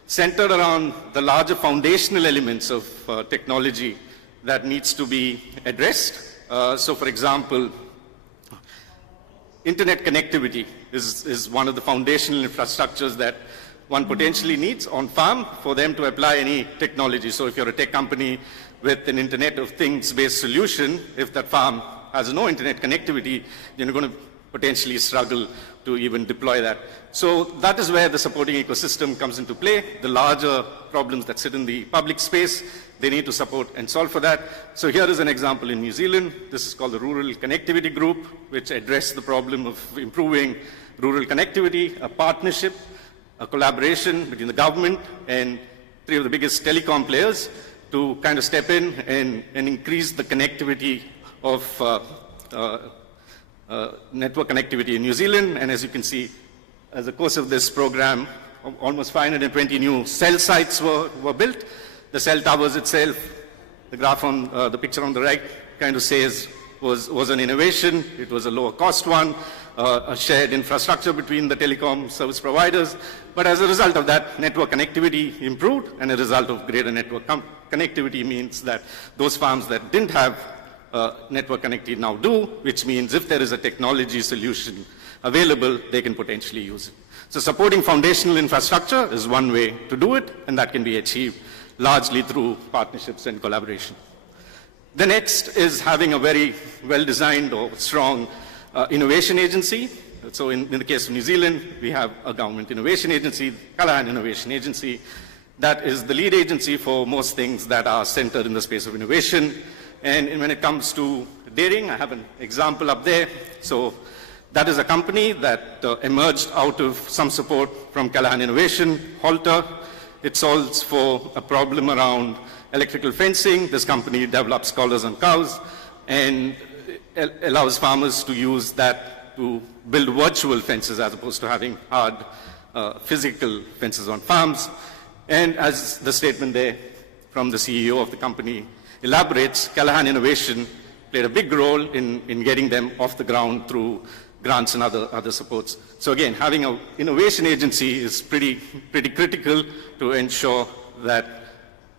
centered around the larger foundational elements of technology that needs to be addressed. So for example, internet connectivity is one of the foundational infrastructures that one potentially needs on farm for them to apply any technology. So if you're a tech company with an Internet of Things based solution, if that farm has no internet connectivity, you're going to potentially struggle to even deploy that. So that is where the supporting ecosystem comes into play. The larger problems that sit in the public space, they need to support and solve for that. So here is an example in New Zealand. This is called the Rural Connectivity Group, which addressed the problem of improving rural connectivity, a partnership, a collaboration between the government and three of the biggest telecom players to kind of step in and increase the connectivity of network connectivity in New Zealand. And as you can see, as the course of this program, almost 520 new cell sites were built. The cell towers itself, the graph on the picture on the right kind of says was an innovation. It was a lower cost one, a shared infrastructure between the telecom service providers. But as a result of that, network connectivity improved, and a result of greater network connectivity means that those farms that didn't have network connectivity now do, which means if there is a technology solution available, they can potentially use it. So supporting foundational infrastructure is one way to do it, and that can be achieved largely through partnerships and collaboration. The next is having a very well-designed or strong innovation agency. So in the case of New Zealand, we have a government innovation agency, Callaghan Innovation Agency. That is the lead agency for most things that are centered in the space of innovation. And when it comes to dairying, I have an example up there. So that is a company that emerged out of some support from Callaghan Innovation, Halter. It solves for a problem around electrical fencing. This company develops collars on cows and allows farmers to use that to build virtual fences as opposed to having hard physical fences on farms. And as the statement there from the CEO of the company elaborates, Callaghan Innovation played a big role in getting them off the ground through grants and other supports. So again, having an innovation agency is pretty critical to ensure that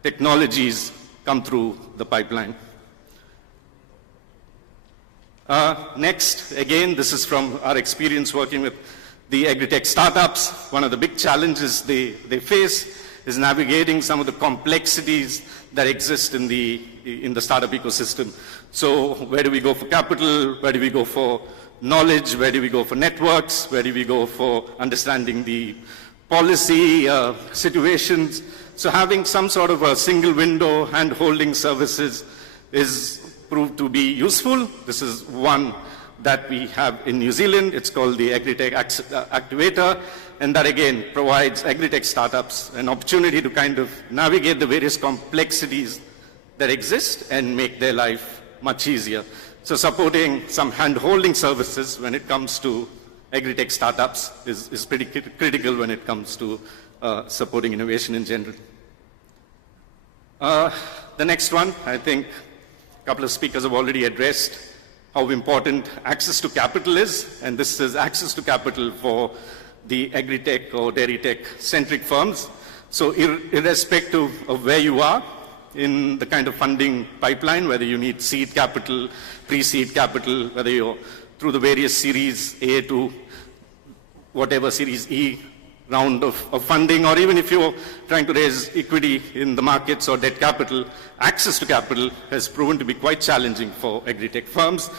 technologies come through the pipeline. Next, again, this is from our experience working with the agri-tech startups. One of the big challenges they face is navigating some of the complexities that exist in the startup ecosystem. So where do we go for capital? Where do we go for knowledge? Where do we go for networks? Where do we go for understanding the policy situations? So having some sort of a single window hand-holding services is proved to be useful. This is one that we have in New Zealand. It's called the Agri-Tech Activator, and that again provides agri-tech startups an opportunity to kind of navigate the various complexities that exist and make their life much easier. So supporting some hand-holding services when it comes to agri-tech startups is pretty critical when it comes to supporting innovation in general. The next one, I think a couple of speakers have already addressed how important access to capital is, and this is access to capital for the agri-tech or dairy-tech centric firms. So irrespective of where you are in the kind of funding pipeline, whether you need seed capital, pre-seed capital, whether you're through the various Series A to whatever Series E round of funding, or even if you're trying to raise equity in the markets or debt capital, access to capital has proven to be quite challenging for agri-tech firms.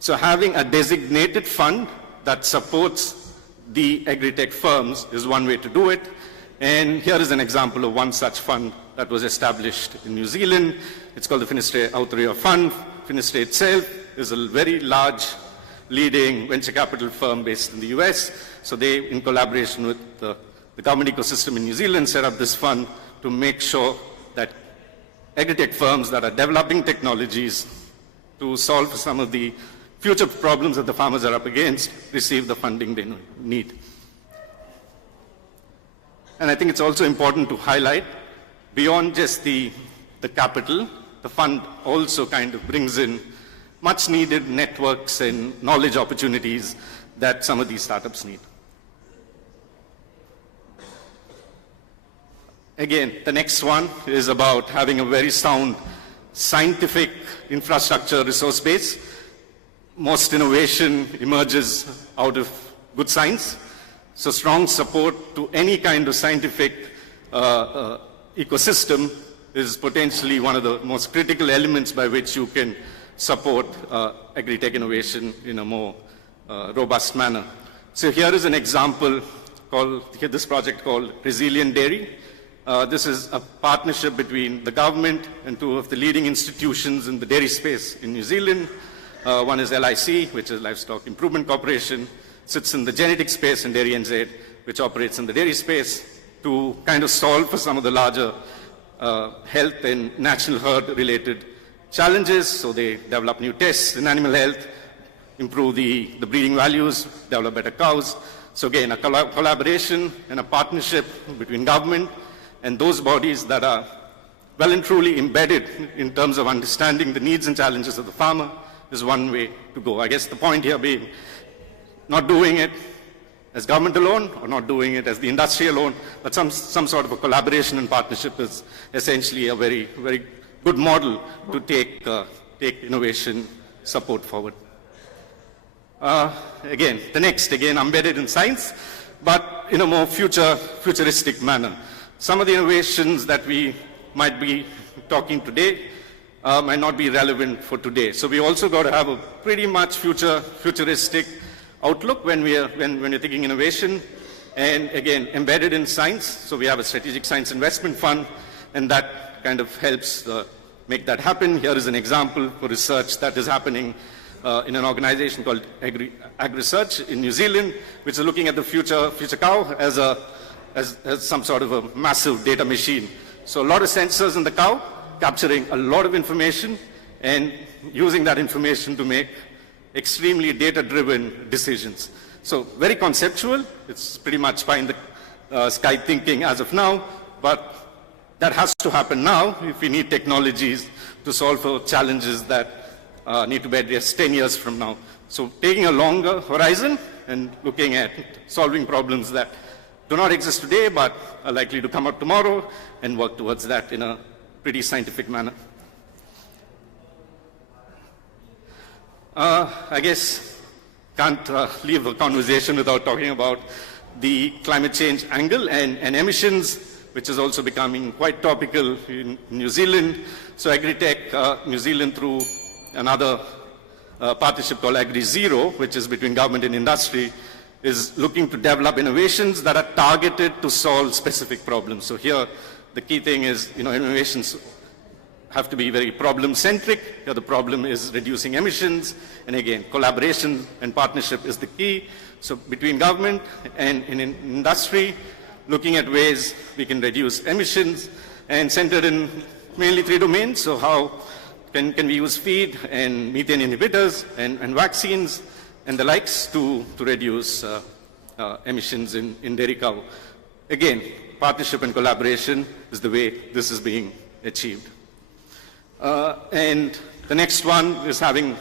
So having a designated fund that supports the agri-tech firms is one way to do it. And here is an example of one such fund that was established in New Zealand. It's called the Finisterre Authoria Fund. Finisterre itself is a very large leading venture capital firm based in the US. So they, in collaboration with the government ecosystem in New Zealand, set up this fund to make sure that agri-tech firms that are developing technologies to solve some of the future problems that the farmers are up against receive the funding they need. And I think it's also important to highlight, beyond just the capital, the fund also kind of brings in much needed networks and knowledge opportunities that some of these startups need. Again, the next one is about having a very sound scientific infrastructure resource base. Most innovation emerges out of good science. So strong support to any kind of scientific ecosystem is potentially one of the most critical elements by which you can support agri-tech innovation in a more robust manner. So here is an example called, this project called Resilient Dairy. This is a partnership between the government and two of the leading institutions in the dairy space in New Zealand. One is LIC, which is Livestock Improvement Corporation, sits in the genetic space, and Dairy NZ, which operates in the dairy space, to kind of solve for some of the larger health and national herd related challenges. So they develop new tests in animal health, improve the breeding values, develop better cows. So again, a collaboration and a partnership between government and those bodies that are well and truly embedded in terms of understanding the needs and challenges of the farmer is one way to go. I guess the point here being not doing it as government alone or not doing it as the industry alone, but some sort of a collaboration and partnership is essentially a very, very good model to take innovation support forward. Again, the next, embedded in science, but in a more futuristic manner. Some of the innovations that we might be talking today might not be relevant for today. So we also got to have a pretty much futuristic outlook when we're thinking innovation. And again, embedded in science. So we have a strategic science investment fund, and that kind of helps make that happen. Here is an example for research that is happening in an organization called AgResearch in New Zealand, which is looking at the future cow as some sort of a massive data machine. So a lot of sensors in the cow, capturing a lot of information and using that information to make extremely data-driven decisions. So very conceptual. It's pretty much pie in the sky thinking as of now, but that has to happen now if we need technologies to solve for challenges that need to be addressed 10 years from now. So taking a longer horizon and looking at solving problems that do not exist today but are likely to come up tomorrow and work towards that in a pretty scientific manner. I guess can't leave a conversation without talking about the climate change angle and emissions, which is also becoming quite topical in New Zealand. So Agri-Tech New Zealand, through another partnership called AgriZero, which is between government and industry, is looking to develop innovations that are targeted to solve specific problems. So here, the key thing is, innovations have to be very problem-centric. Here the problem is reducing emissions, and again, collaboration and partnership is the key. So between government and in industry, looking at ways we can reduce emissions, and centered in mainly 3 domains. So how can we use feed and methane inhibitors and vaccines and the likes to reduce emissions in dairy cow. Again, partnership and collaboration is the way this is being achieved. And the next one is having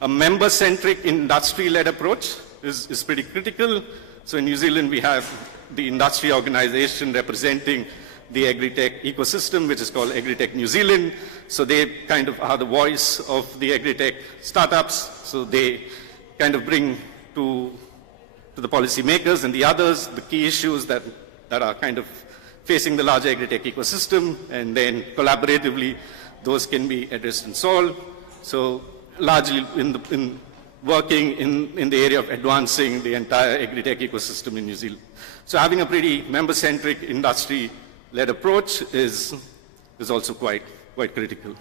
a member-centric industry-led approach is pretty critical. So in New Zealand, we have the industry organization representing the Agri-Tech ecosystem, which is called Agri-Tech New Zealand. So they kind of are the voice of the Agri-Tech startups. So they kind of bring to the policymakers and the others the key issues that are kind of facing the larger Agri-Tech ecosystem, and then collaboratively those can be addressed and solved. So largely working in the area of advancing the entire agri-tech ecosystem in New Zealand. So having a pretty member-centric industry-led approach is also quite critical.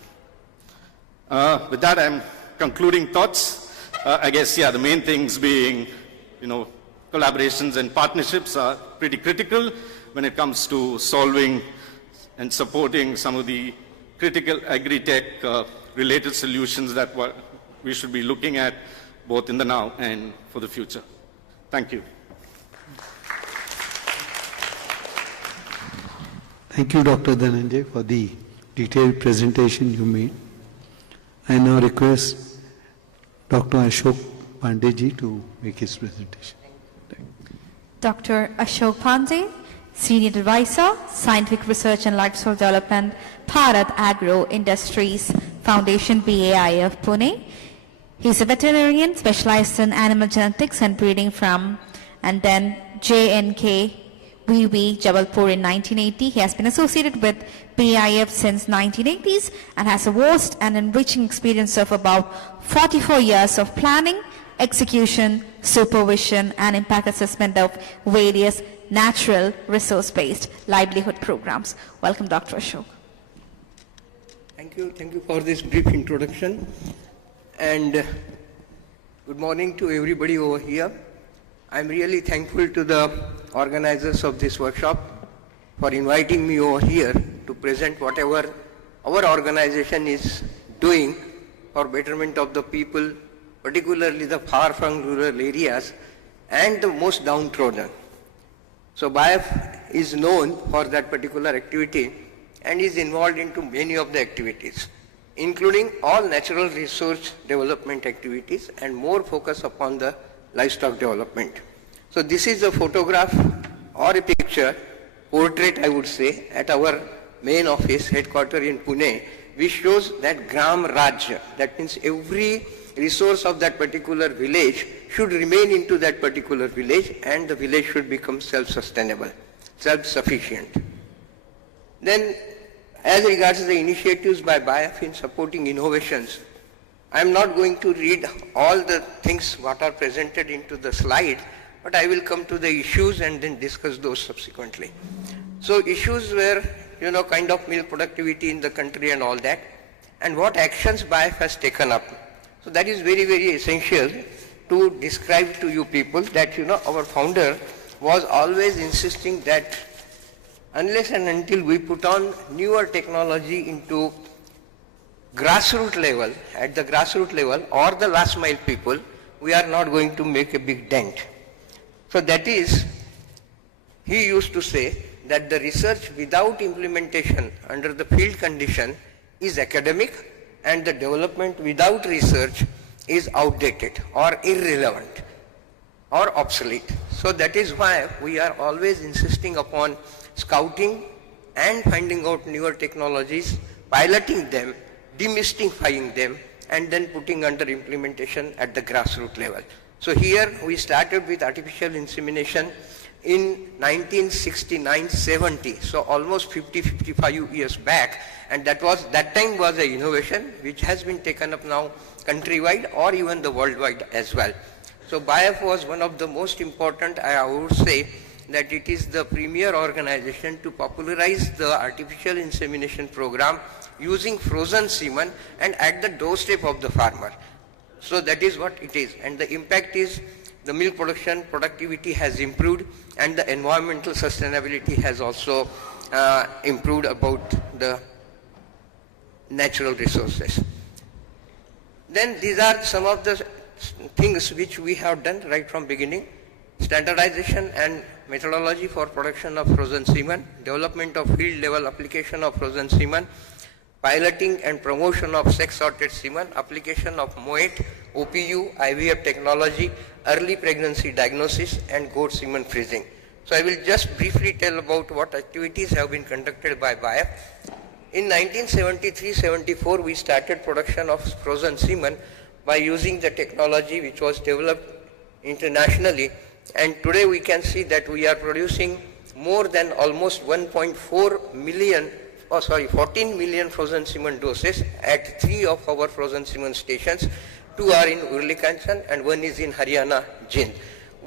With that, I'm concluding thoughts. I guess, the main things being, collaborations and partnerships are pretty critical when it comes to solving and supporting some of the critical agri-tech related solutions that we should be looking at both in the now and for the future. Thank you. Thank you, Dr. Dhananjay, for the detailed presentation you made. I now request Dr. Ashok Pandey to make his presentation. Dr. Ashok Pandey, Senior Advisor, Scientific Research and Livestock Development, Bharat Agro Industries Foundation, BAIF, Pune. He's a veterinarian specialized in animal genetics and breeding from, and then JNK VV Jabalpur in 1980. He has been associated with BAIF since 1980s and has a vast and enriching experience of about 44 years of planning, execution, supervision, and impact assessment of various natural resource-based livelihood programs. Welcome, Dr. Ashok. Thank you for this brief introduction, and good morning to everybody over here. I'm really thankful to the organizers of this workshop for inviting me over here to present whatever our organization is doing for betterment of the people, particularly the far-flung rural areas and the most downtrodden. So BAIF is known for that particular activity and is involved into many of the activities, including all natural resource development activities and more focus upon the livestock development. So this is a photograph or a picture, portrait I would say, at our main office headquarters in Pune, which shows that Gram Rajya, that means every resource of that particular village should remain into that particular village and the village should become self-sustainable, self-sufficient. Then as regards the initiatives by BAIF in supporting innovations, I am not going to read all the things what are presented into the slide, but I will come to the issues and then discuss those subsequently. So issues were, kind of milk productivity in the country and all that, and what actions BAIF has taken up. So that is very, very essential to describe to you people that, our founder was always insisting that unless and until we put on newer technology into grassroots level, at the grassroots level or the last mile people, we are not going to make a big dent. So that is, he used to say that the research without implementation under the field condition is academic, and the development without research is outdated or irrelevant or obsolete. So that is why we are always insisting upon scouting and finding out newer technologies, piloting them, demystifying them, and then putting under implementation at the grassroots level. So here we started with artificial insemination in 1969-70, so almost 50-55 years back, and that time was an innovation which has been taken up now countrywide or even the worldwide as well. So BAIF was one of the most important, I would say, that it is the premier organization to popularize the artificial insemination program using frozen semen and at the doorstep of the farmer. So that is what it is, and the impact is the milk production productivity has improved and the environmental sustainability has also improved about the natural resources. Then these are some of the things which we have done right from beginning: standardization and methodology for production of frozen semen, development of field level application of frozen semen, piloting and promotion of sex-sorted semen, application of MOET, OPU, IVF technology, early pregnancy diagnosis, and goat semen freezing. So I will just briefly tell about what activities have been conducted by BAIF. In 1973-74, we started production of frozen semen by using the technology which was developed internationally, and today we can see that we are producing more than almost 14 million frozen semen doses at 3 of our frozen semen stations, 2 are in Urli Kanchan and 1 is in Haryana, Jind.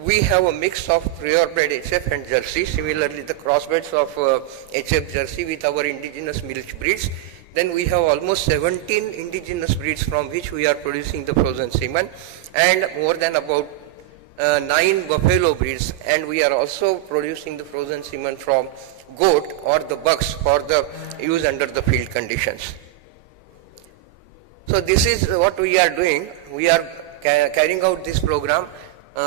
We have a mix of purebred HF and Jersey, similarly the crossbreds of HF Jersey with our indigenous milk breeds. Then we have almost 17 indigenous breeds from which we are producing the frozen semen, and more than about 9 buffalo breeds, and we are also producing the frozen semen from goat or the bucks for the use under the field conditions. So this is what we are doing. We are carrying out this program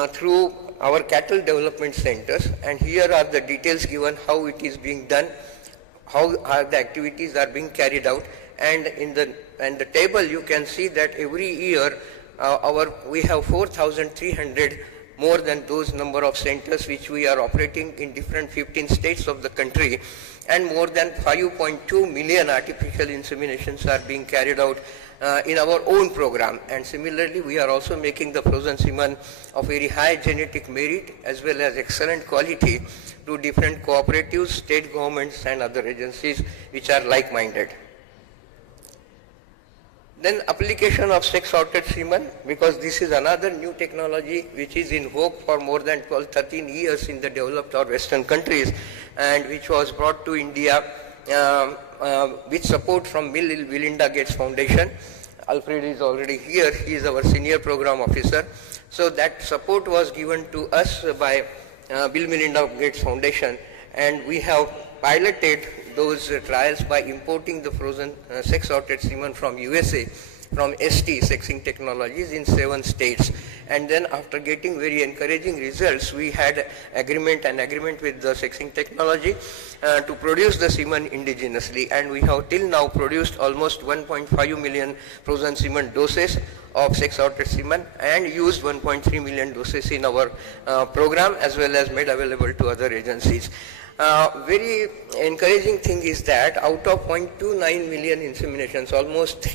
through our cattle development centers, and here are the details given how it is being done, how the activities are being carried out, and in the table you can see that every year we have 4,300 more than those number of centers which we are operating in different 15 states of the country, and more than 5.2 million artificial inseminations are being carried out in our own program. And similarly, we are also making the frozen semen of very high genetic merit as well as excellent quality to different cooperatives, state governments and other agencies which are like-minded. Then application of sex-sorted semen, because this is another new technology which is in vogue for more than 12-13 years in the developed or Western countries, and which was brought to India with support from Bill Melinda Gates Foundation. Alfred is already here, he is our senior program officer. So that support was given to us by Bill Melinda Gates Foundation, and we have piloted those trials by importing the frozen sex-sorted semen from USA, from ST, Sexing Technologies, in 7 states. And then after getting very encouraging results, we had an agreement with the Sexing Technology to produce the semen indigenously. And we have till now produced almost 1.5 million frozen semen doses of sex-sorted semen, and used 1.3 million doses in our program, as well as made available to other agencies. Very encouraging thing is that out of 0.29 million inseminations, almost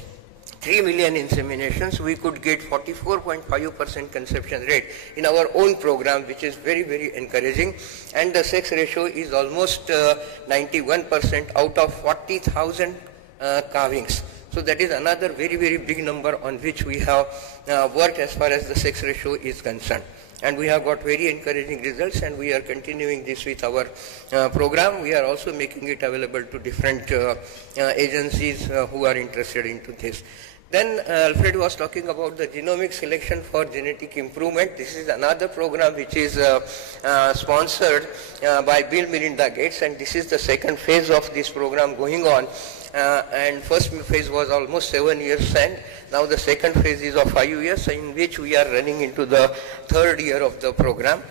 3 million inseminations, we could get 44.5% conception rate in our own program, which is very, very encouraging. And the sex ratio is almost 91% out of 40,000 calvings. So that is another very, very big number on which we have worked as far as the sex ratio is concerned. And we have got very encouraging results, and we are continuing this with our program. We are also making it available to different agencies who are interested into this. Then Alfred was talking about the genomic selection for genetic improvement. This is another program which is sponsored by Bill Melinda Gates, and this is the second phase of this program going on. And first phase was almost 7 years, and now the second phase is of 5 years, in which we are running into the 3rd year of the program.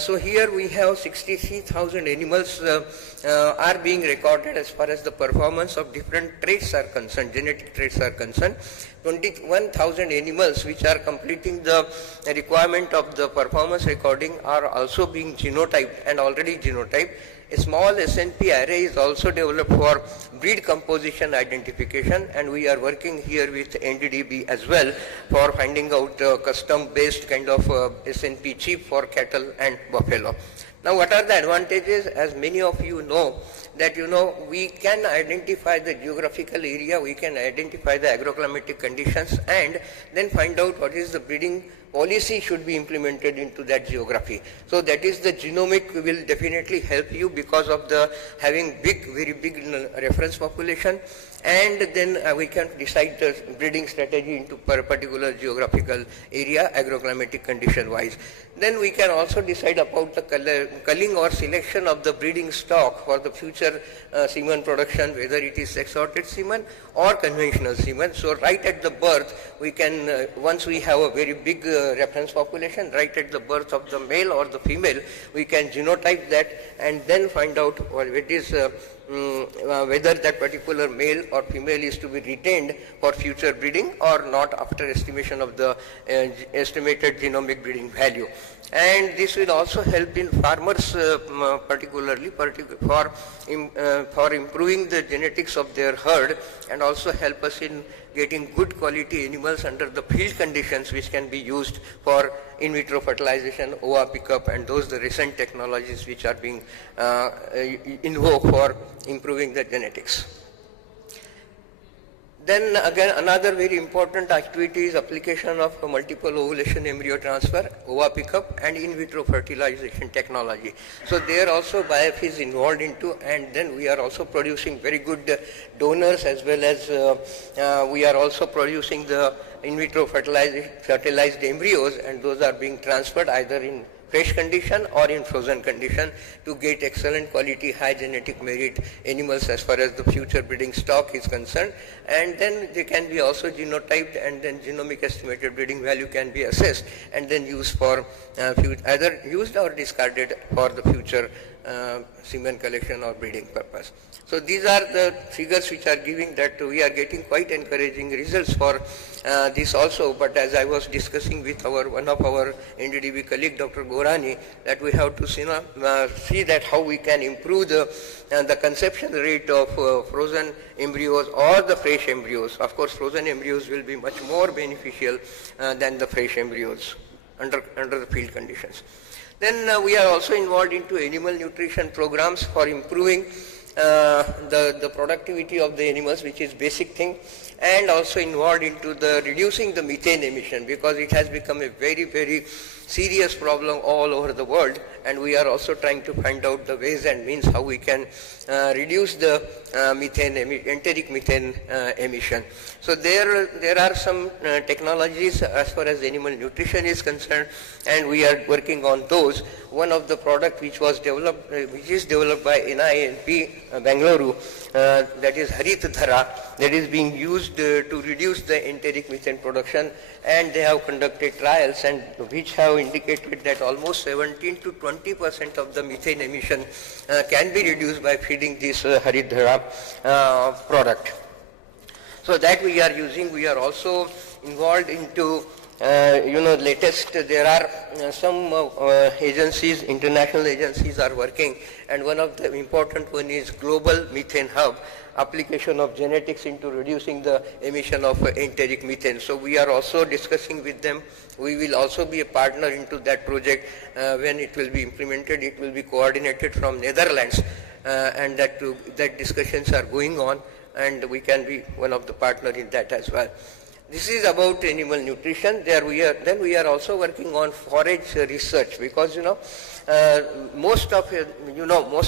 So here we have 63,000 animals are being recorded as far as the performance of different traits are concerned, genetic traits are concerned. 21,000 animals which are completing the requirement of the performance recording are also being genotyped and already genotyped. A small SNP array is also developed for breed composition identification, and we are working here with NDDB as well for finding out custom based kind of SNP chip for cattle and buffalo. Now what are the advantages? As many of you know, that we can identify the geographical area, we can identify the agroclimatic conditions, and then find out what is the breeding policy should be implemented into that geography. So that is the genomic will definitely help you because of the having very big reference population, and then we can decide the breeding strategy into particular geographical area, agroclimatic condition wise. Then we can also decide about the culling or selection of the breeding stock for the future semen production, whether it is sex-sorted semen or conventional semen. So right at the birth, we can, once we have a very big reference population, right at the birth of the male or the female, we can genotype that and then find out what it is, whether that particular male or female is to be retained for future breeding or not after estimation of the estimated genomic breeding value. And this will also help in farmers particularly for improving the genetics of their herd, and also help us in getting good quality animals under the field conditions which can be used for in vitro fertilization, OA pickup, and those the recent technologies which are being invoked for improving the genetics. Then again, another very important activity is application of multiple ovulation embryo transfer, ova pickup, and in vitro fertilization technology. So there also BIF is involved into, and then we are also producing very good donors, as well as we are also producing the in vitro fertilized embryos, and those are being transferred either in fresh condition or in frozen condition to get excellent quality, high genetic merit animals as far as the future breeding stock is concerned. And then they can be also genotyped, and then genomic estimated breeding value can be assessed and then used for either used or discarded for the future semen collection or breeding purpose. So these are the figures which are giving that we are getting quite encouraging results for this also. But as I was discussing with one of our NDDB colleague, Dr. Gorani, that we have to see that how we can improve the conception rate of frozen embryos or the fresh embryos. Of course, frozen embryos will be much more beneficial than the fresh embryos under the field conditions. Then we are also involved into animal nutrition programs for improving the productivity of the animals, which is basic thing, and also involved into the reducing the methane emission, because it has become a very, very serious problem all over the world, and we are also trying to find out the ways and means how we can reduce the enteric methane emission. So there are some technologies as far as animal nutrition is concerned, and we are working on those. One of the product which is developed by NINP Bangalore, that is Harit Dhara, that is being used to reduce the enteric methane production, and they have conducted trials and which have indicated that almost 17 to 20% of the methane emission can be reduced by feeding this Harit Dhara product. So that we are using. We are also involved into latest, there are some agencies, international agencies are working, and one of the important one is Global Methane Hub, application of genetics into reducing the emission of enteric methane. So we are also discussing with them. We will also be a partner into that project. When it will be implemented, it will be coordinated from Netherlands, and that discussions are going on, and we can be one of the partner in that as well. This is about animal nutrition. Then we are also working on forage research, because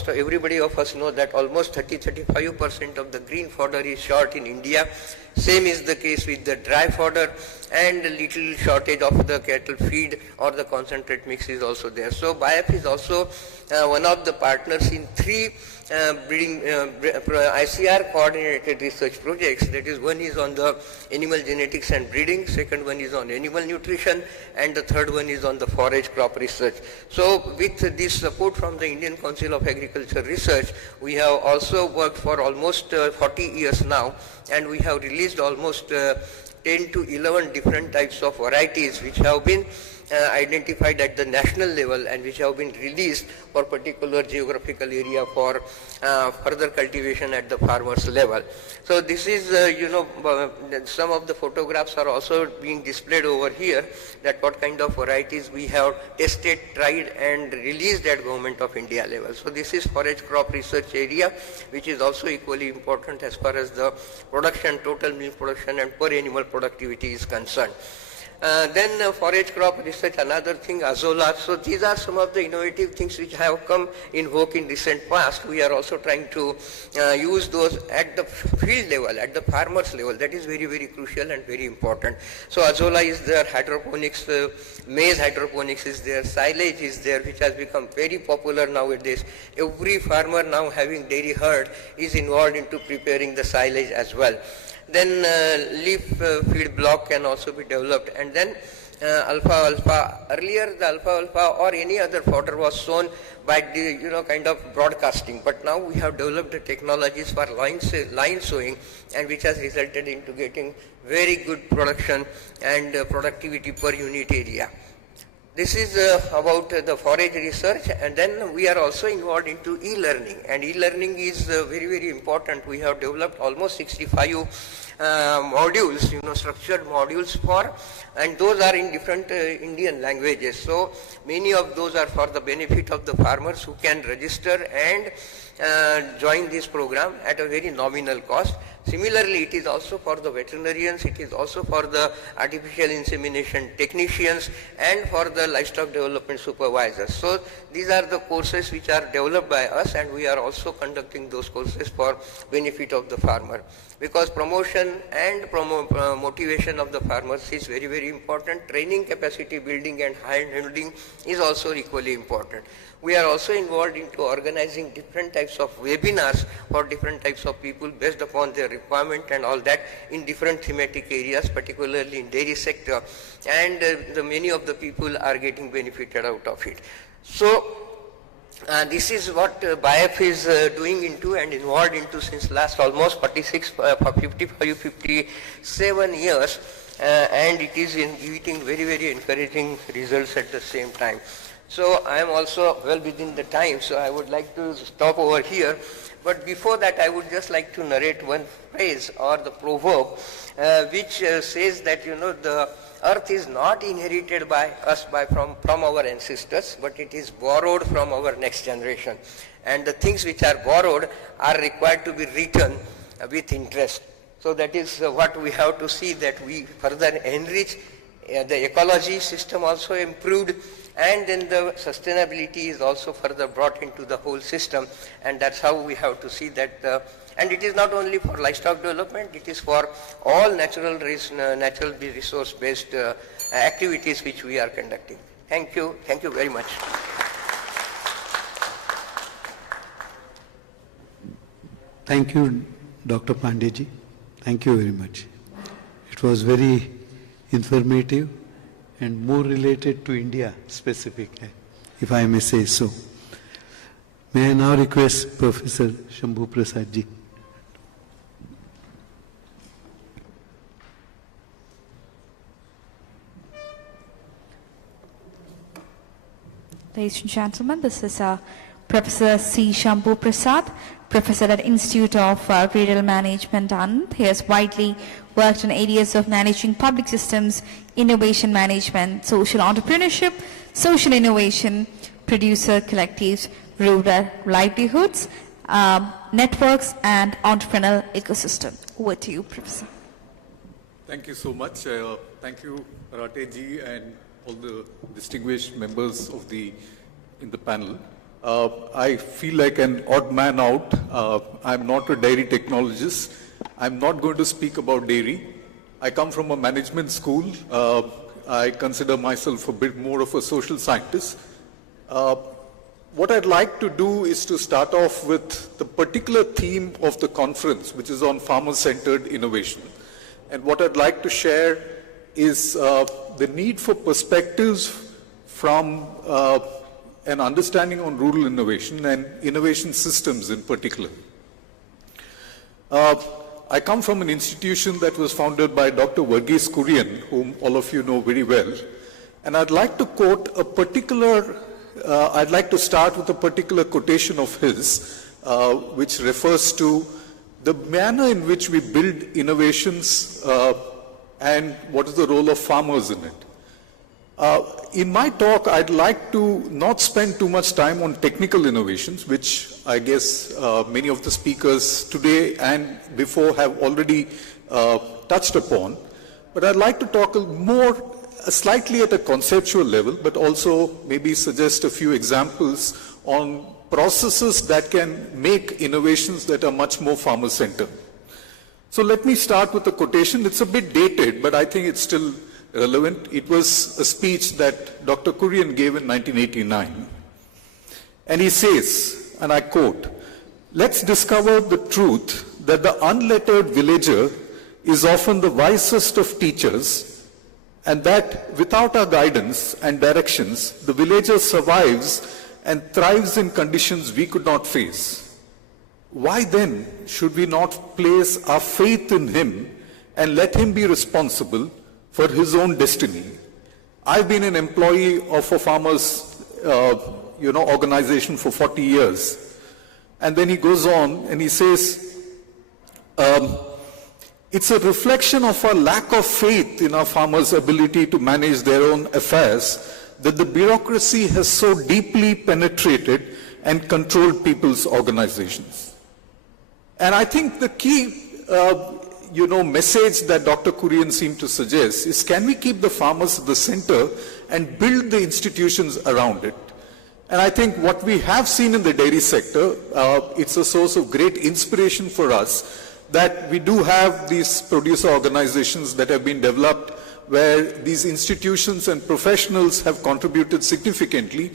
everybody of us know that almost 30-35% of the green fodder is short in India. Same is the case with the dry fodder, and a little shortage of the cattle feed or the concentrate mix is also there. So BIF is also one of the partners in 3 breeding ICR coordinated research projects. That is, one is on the animal genetics and breeding, second one is on animal nutrition, and the third one is on the forage crop research. So with this support from the Indian Council of Agriculture Research, we have also worked for almost 40 years now, and we have released almost 10 to 11 different types of varieties which have been identified at the national level and which have been released for particular geographical area for further cultivation at the farmers level. So this is, some of the photographs are also being displayed over here, that what kind of varieties we have tested, tried and released at Government of India level. So this is forage crop research area, which is also equally important as far as the production, total milk production and per animal productivity is concerned. Then forage crop research, another thing, Azolla. So these are some of the innovative things which have come in vogue in recent past. We are also trying to use those at the field level, at the farmers level. That is very, very crucial and very important. So Azolla is there, hydroponics, maize hydroponics is there, silage is there, which has become very popular nowadays. Every farmer now having dairy herd is involved into preparing the silage as well. Then leaf feed block can also be developed, and then alfalfa. Earlier the alfalfa or any other fodder was sown by the kind of broadcasting, but now we have developed the technologies for line sowing, and which has resulted into getting very good production and productivity per unit area. This is about the forage research, and then we are also involved into e-learning, and e-learning is very, very important. We have developed almost 65 modules, structured modules for, and those are in different Indian languages. So many of those are for the benefit of the farmers who can register and join this program at a very nominal cost. Similarly, it is also for the veterinarians, it is also for the artificial insemination technicians, and for the livestock development supervisors. So these are the courses which are developed by us, and we are also conducting those courses for benefit of the farmer. Because promotion and motivation of the farmers is very, very important. Training, capacity building and handholding is also equally important. We are also involved into organizing different types of webinars for different types of people based upon their requirement and all that in different thematic areas, particularly in dairy sector, and many of the people are getting benefited out of it. So this is what BIAF is doing into and involved into since last almost 57 years, and it is giving very, very encouraging results at the same time. So I am also well within the time, so I would like to stop over here. But before that, I would just like to narrate one phrase or the proverb which says that, the earth is not inherited by us from our ancestors, but it is borrowed from our next generation. And the things which are borrowed are required to be returned with interest. So that is what we have to see, that we further enrich the ecology system, also improved, and then the sustainability is also further brought into the whole system, and that's how we have to see that. And it is not only for livestock development, it is for all natural resource based activities which we are conducting. Thank you very much. Thank you, Dr. Pandeyji. Thank you very much. It was very informative and more related to India specific, if I may say so. May I now request Professor Shambhu Prasad ji. Ladies and gentlemen, this is Professor C. Shambhu Prasad, Professor at Institute of Rural Management, Anand. He has widely worked in areas of managing public systems, innovation management, social entrepreneurship, social innovation, producer collectives, rural livelihoods, networks, and entrepreneurial ecosystem. Over to you, Professor. Thank you so much. Thank you, Rate ji, and all the distinguished members of in the panel. I feel like an odd man out. I'm not a dairy technologist. I'm not going to speak about dairy. I come from a management school. I consider myself a bit more of a social scientist. What I'd like to do is to start off with the particular theme of the conference, which is on farmer-centered innovation. And what I'd like to share is the need for perspectives from an understanding on rural innovation and innovation systems in particular. I come from an institution that was founded by Dr. Verghese Kurian, whom all of you know very well. And I'd like to quote a particular, I'd like to start with a particular quotation of his, which refers to the manner in which we build innovations and what is the role of farmers in it. In my talk, I'd like to not spend too much time on technical innovations, which I guess many of the speakers today and before have already touched upon. But I'd like to talk slightly at a conceptual level, but also maybe suggest a few examples on processes that can make innovations that are much more farmer-centered. So let me start with a quotation. It's a bit dated, but I think it's still relevant. It was a speech that Dr. Kurian gave in 1989. And he says, and I quote, "Let's discover the truth that the unlettered villager is often the wisest of teachers, and that without our guidance and directions, the villager survives and thrives in conditions we could not face. Why then should we not place our faith in him and let him be responsible for his own destiny?" I've been an employee of a farmer's organization for 40 years. And then he goes on and he says, It's a reflection of our lack of faith in our farmers' ability to manage their own affairs that the bureaucracy has so deeply penetrated and controlled people's organizations. And I think the key message that Dr. Kurian seemed to suggest is, can we keep the farmers at the center and build the institutions around it? And I think what we have seen in the dairy sector, it's a source of great inspiration for us that we do have these producer organizations that have been developed where these institutions and professionals have contributed significantly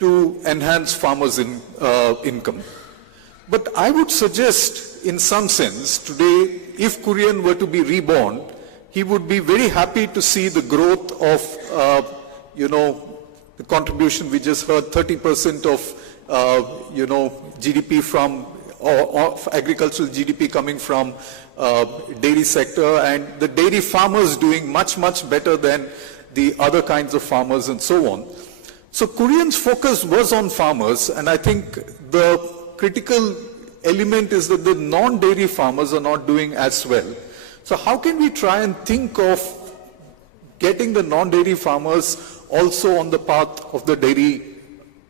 to enhance farmers' income. But I would suggest, in some sense, today, if Kurian were to be reborn, he would be very happy to see the growth of, the contribution we just heard, 30% of, GDP from, or agricultural GDP coming from dairy sector, and the dairy farmers doing much, much better than the other kinds of farmers and so on. So Kurian's focus was on farmers, and I think the critical element is that the non-dairy farmers are not doing as well. So how can we try and think of getting the non-dairy farmers also on the path of the dairy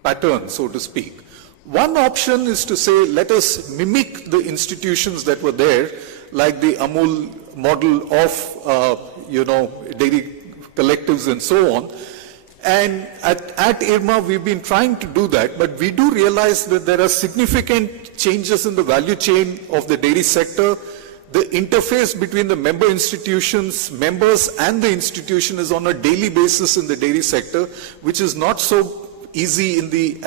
pattern, so to speak? One option is to say, let us mimic the institutions that were there, like the Amul model of, dairy collectives and so on. And at IRMA, we've been trying to do that, but we do realize that there are significant changes in the value chain of the dairy sector. The interface between the member institutions, members and the institution is on a daily basis in the dairy sector, which is not so easy in the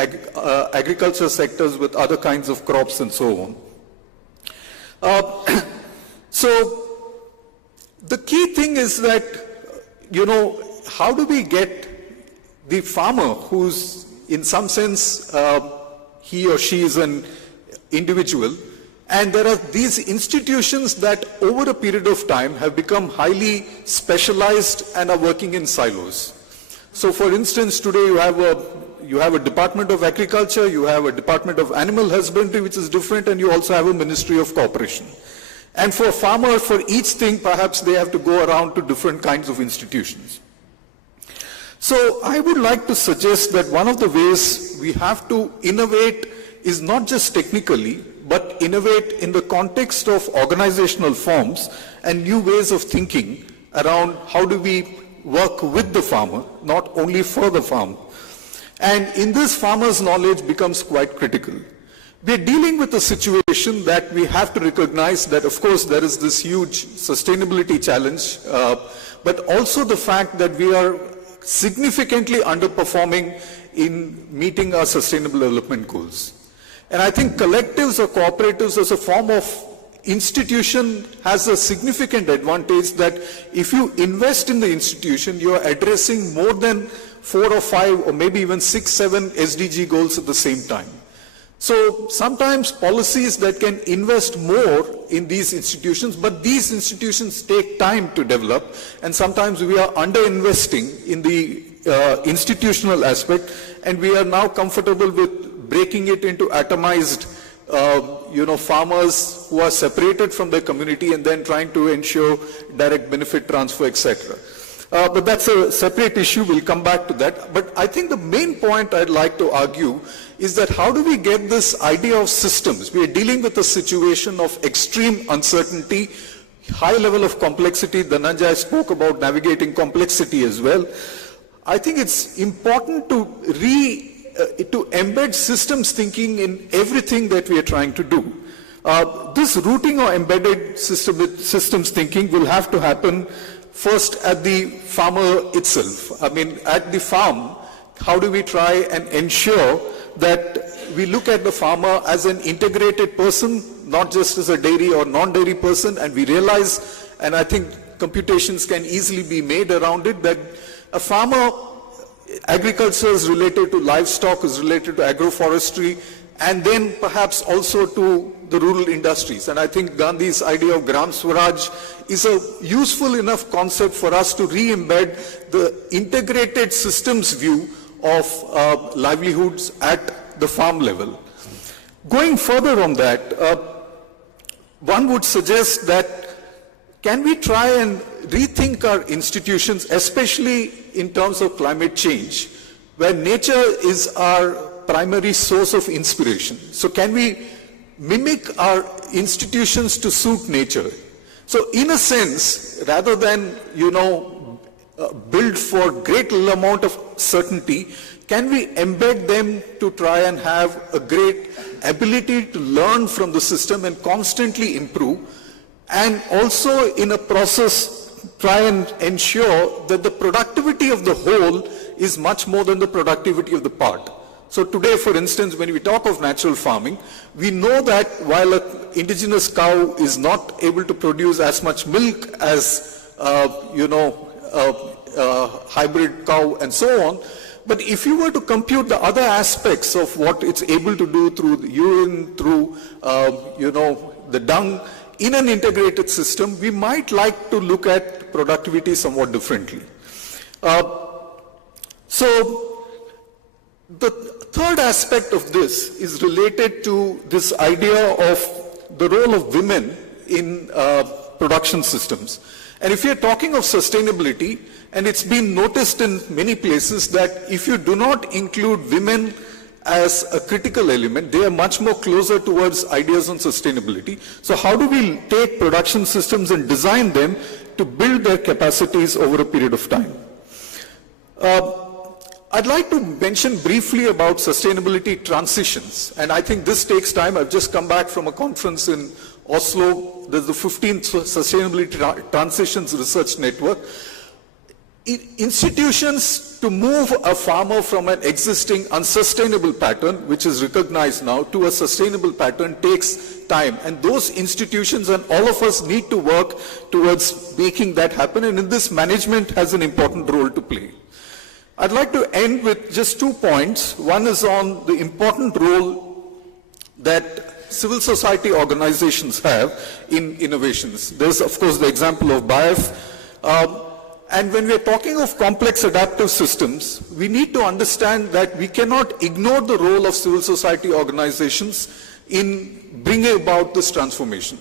agriculture sectors with other kinds of crops and so on. So the key thing is that, how do we get the farmer who's in some sense, he or she is an individual, and there are these institutions that over a period of time have become highly specialized and are working in silos. So for instance, today you have a Department of Agriculture, you have a Department of Animal Husbandry, which is different, and you also have a Ministry of Cooperation. And for a farmer, for each thing, perhaps they have to go around to different kinds of institutions. So I would like to suggest that one of the ways we have to innovate is not just technically, but innovate in the context of organizational forms and new ways of thinking around how do we work with the farmer, not only for the farmer. And in this, farmer's knowledge becomes quite critical. We are dealing with a situation that we have to recognize that, of course, there is this huge sustainability challenge, but also the fact that we are significantly underperforming in meeting our sustainable development goals. And I think collectives or cooperatives as a form of institution has a significant advantage that if you invest in the institution, you are addressing more than 4 or 5 or maybe even 6, 7 SDG goals at the same time. So sometimes policies that can invest more in these institutions, but these institutions take time to develop, and sometimes we are under-investing in the institutional aspect, and we are now comfortable with breaking it into atomized farmers who are separated from the community and then trying to ensure direct benefit transfer, etc. But that's a separate issue, we'll come back to that. But I think the main point I'd like to argue is that how do we get this idea of systems? We are dealing with a situation of extreme uncertainty, high level of complexity. Dhananjay spoke about navigating complexity as well. I think it's important to embed systems thinking in everything that we are trying to do. This rooting or embedded systems thinking will have to happen first at the farmer itself. I mean, at the farm, how do we try and ensure that we look at the farmer as an integrated person, not just as a dairy or non-dairy person, and we realize, and I think computations can easily be made around it, that a farmer, agriculture is related to livestock, is related to agroforestry, and then perhaps also to the rural industries. And I think Gandhi's idea of Gram Swaraj is a useful enough concept for us to re-embed the integrated systems view of livelihoods at the farm level. Going further on that, one would suggest that can we try and rethink our institutions, especially in terms of climate change, where nature is our primary source of inspiration? So can we mimic our institutions to suit nature? So in a sense, rather than, build for great amount of certainty, can we embed them to try and have a great ability to learn from the system and constantly improve, and also in a process try and ensure that the productivity of the whole is much more than the productivity of the part. So today, for instance, when we talk of natural farming, we know that while an indigenous cow is not able to produce as much milk as, hybrid cow and so on, but if you were to compute the other aspects of what it's able to do through the urine, through, the dung, in an integrated system, we might like to look at productivity somewhat differently. So the third aspect of this is related to this idea of the role of women in production systems. And if you're talking of sustainability, and it's been noticed in many places that if you do not include women as a critical element, they are much more closer towards ideas on sustainability. So how do we take production systems and design them to build their capacities over a period of time? I'd like to mention briefly about sustainability transitions, and I think this takes time. I've just come back from a conference in Oslo. There's the 15th Sustainability Transitions Research Network. Institutions to move a farmer from an existing unsustainable pattern, which is recognized now, to a sustainable pattern takes time. And those institutions and all of us need to work towards making that happen. And in this, management has an important role to play. I'd like to end with just 2 points. One is on the important role that civil society organizations have in innovations. There's, of course, the example of BIAF. And when we're talking of complex adaptive systems, we need to understand that we cannot ignore the role of civil society organizations in bringing about this transformation.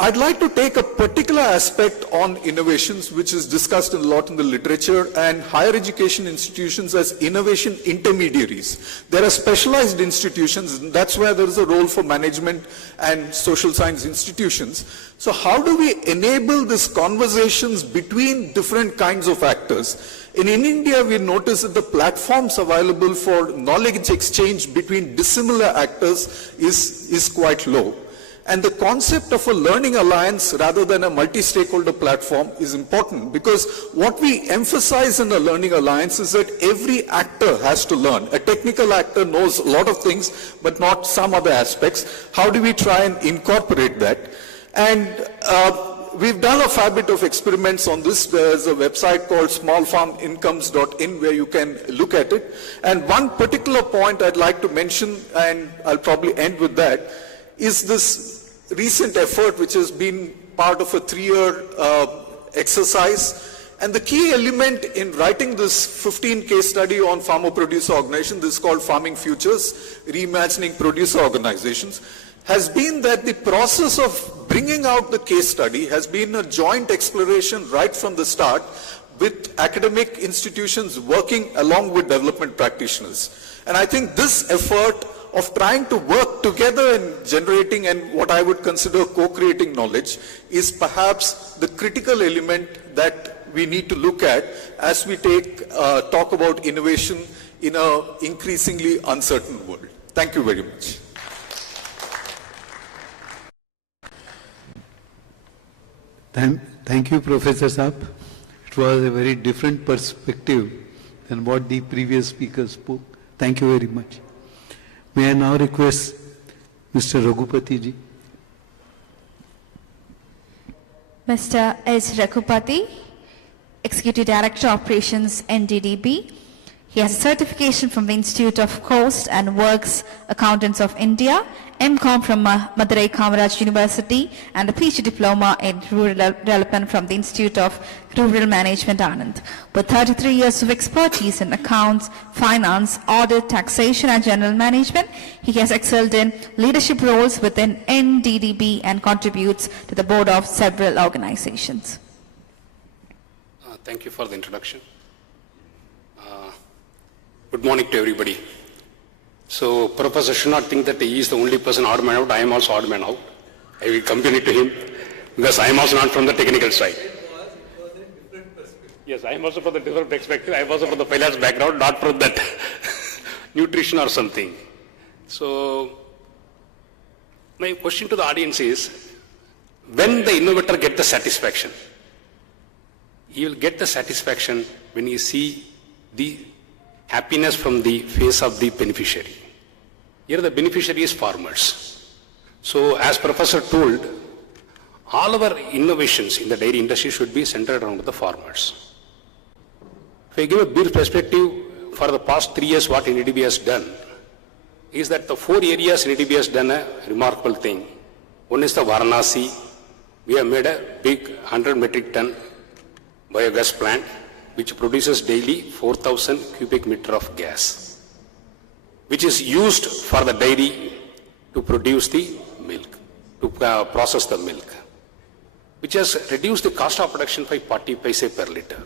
I'd like to take a particular aspect on innovations, which is discussed a lot in the literature, and higher education institutions as innovation intermediaries. There are specialized institutions, and that's where there is a role for management and social science institutions. So how do we enable these conversations between different kinds of actors? In India, we notice that the platforms available for knowledge exchange between dissimilar actors is quite low. And the concept of a learning alliance rather than a multi-stakeholder platform is important, because what we emphasize in a learning alliance is that every actor has to learn. A technical actor knows a lot of things, but not some other aspects. How do we try and incorporate that? And we've done a fair bit of experiments on this. There's a website called smallfarmincomes.in where you can look at it. And one particular point I'd like to mention, and I'll probably end with that, is this recent effort which has been part of a 3-year exercise. And the key element in writing this 15 case study on farmer-producer organization, this is called Farming Futures, Reimagining Producer Organizations, has been that the process of bringing out the case study has been a joint exploration right from the start, with academic institutions working along with development practitioners. And I think this effort of trying to work together in generating and what I would consider co-creating knowledge is perhaps the critical element that we need to look at as we talk about innovation in an increasingly uncertain world. Thank you very much. Thank you, Professor Saab. It was a very different perspective than what the previous speaker spoke. Thank you very much. May I now request Mr. Raghupati ji. Mr. S. Raghupati, Executive Director Operations, NDDB, He has a certification from the Institute of Coast and Works Accountants of India, MCom from Madurai Kamaraj University, and a PG diploma in rural development from the Institute of Rural Management, Anand. With 33 years of expertise in accounts, finance, audit, taxation, and general management, he has excelled in leadership roles within NDDB and contributes to the board of several organizations. Thank you for the introduction. Good morning to everybody. So, Professor should not think that he is the only person odd man out. I am also odd man out. I will company to him because I am also not from the technical side. Yes, I am also from the different perspective. I am also from the finance background, not from that nutrition or something. So, my question to the audience is, when the innovator gets the satisfaction, he will get the satisfaction when he see the happiness from the face of the beneficiary. Here the beneficiary is farmers. So as Professor told, all our innovations in the dairy industry should be centered around the farmers. If I give a brief perspective for the past 3 years what NDDB has done, is that the 4 areas NDDB has done a remarkable thing. One is the Varanasi. We have made a big 100 metric ton biogas plant which produces daily 4,000 cubic meter of gas, which is used for the dairy to produce the milk, to process the milk, which has reduced the cost of production by 40 paise per liter.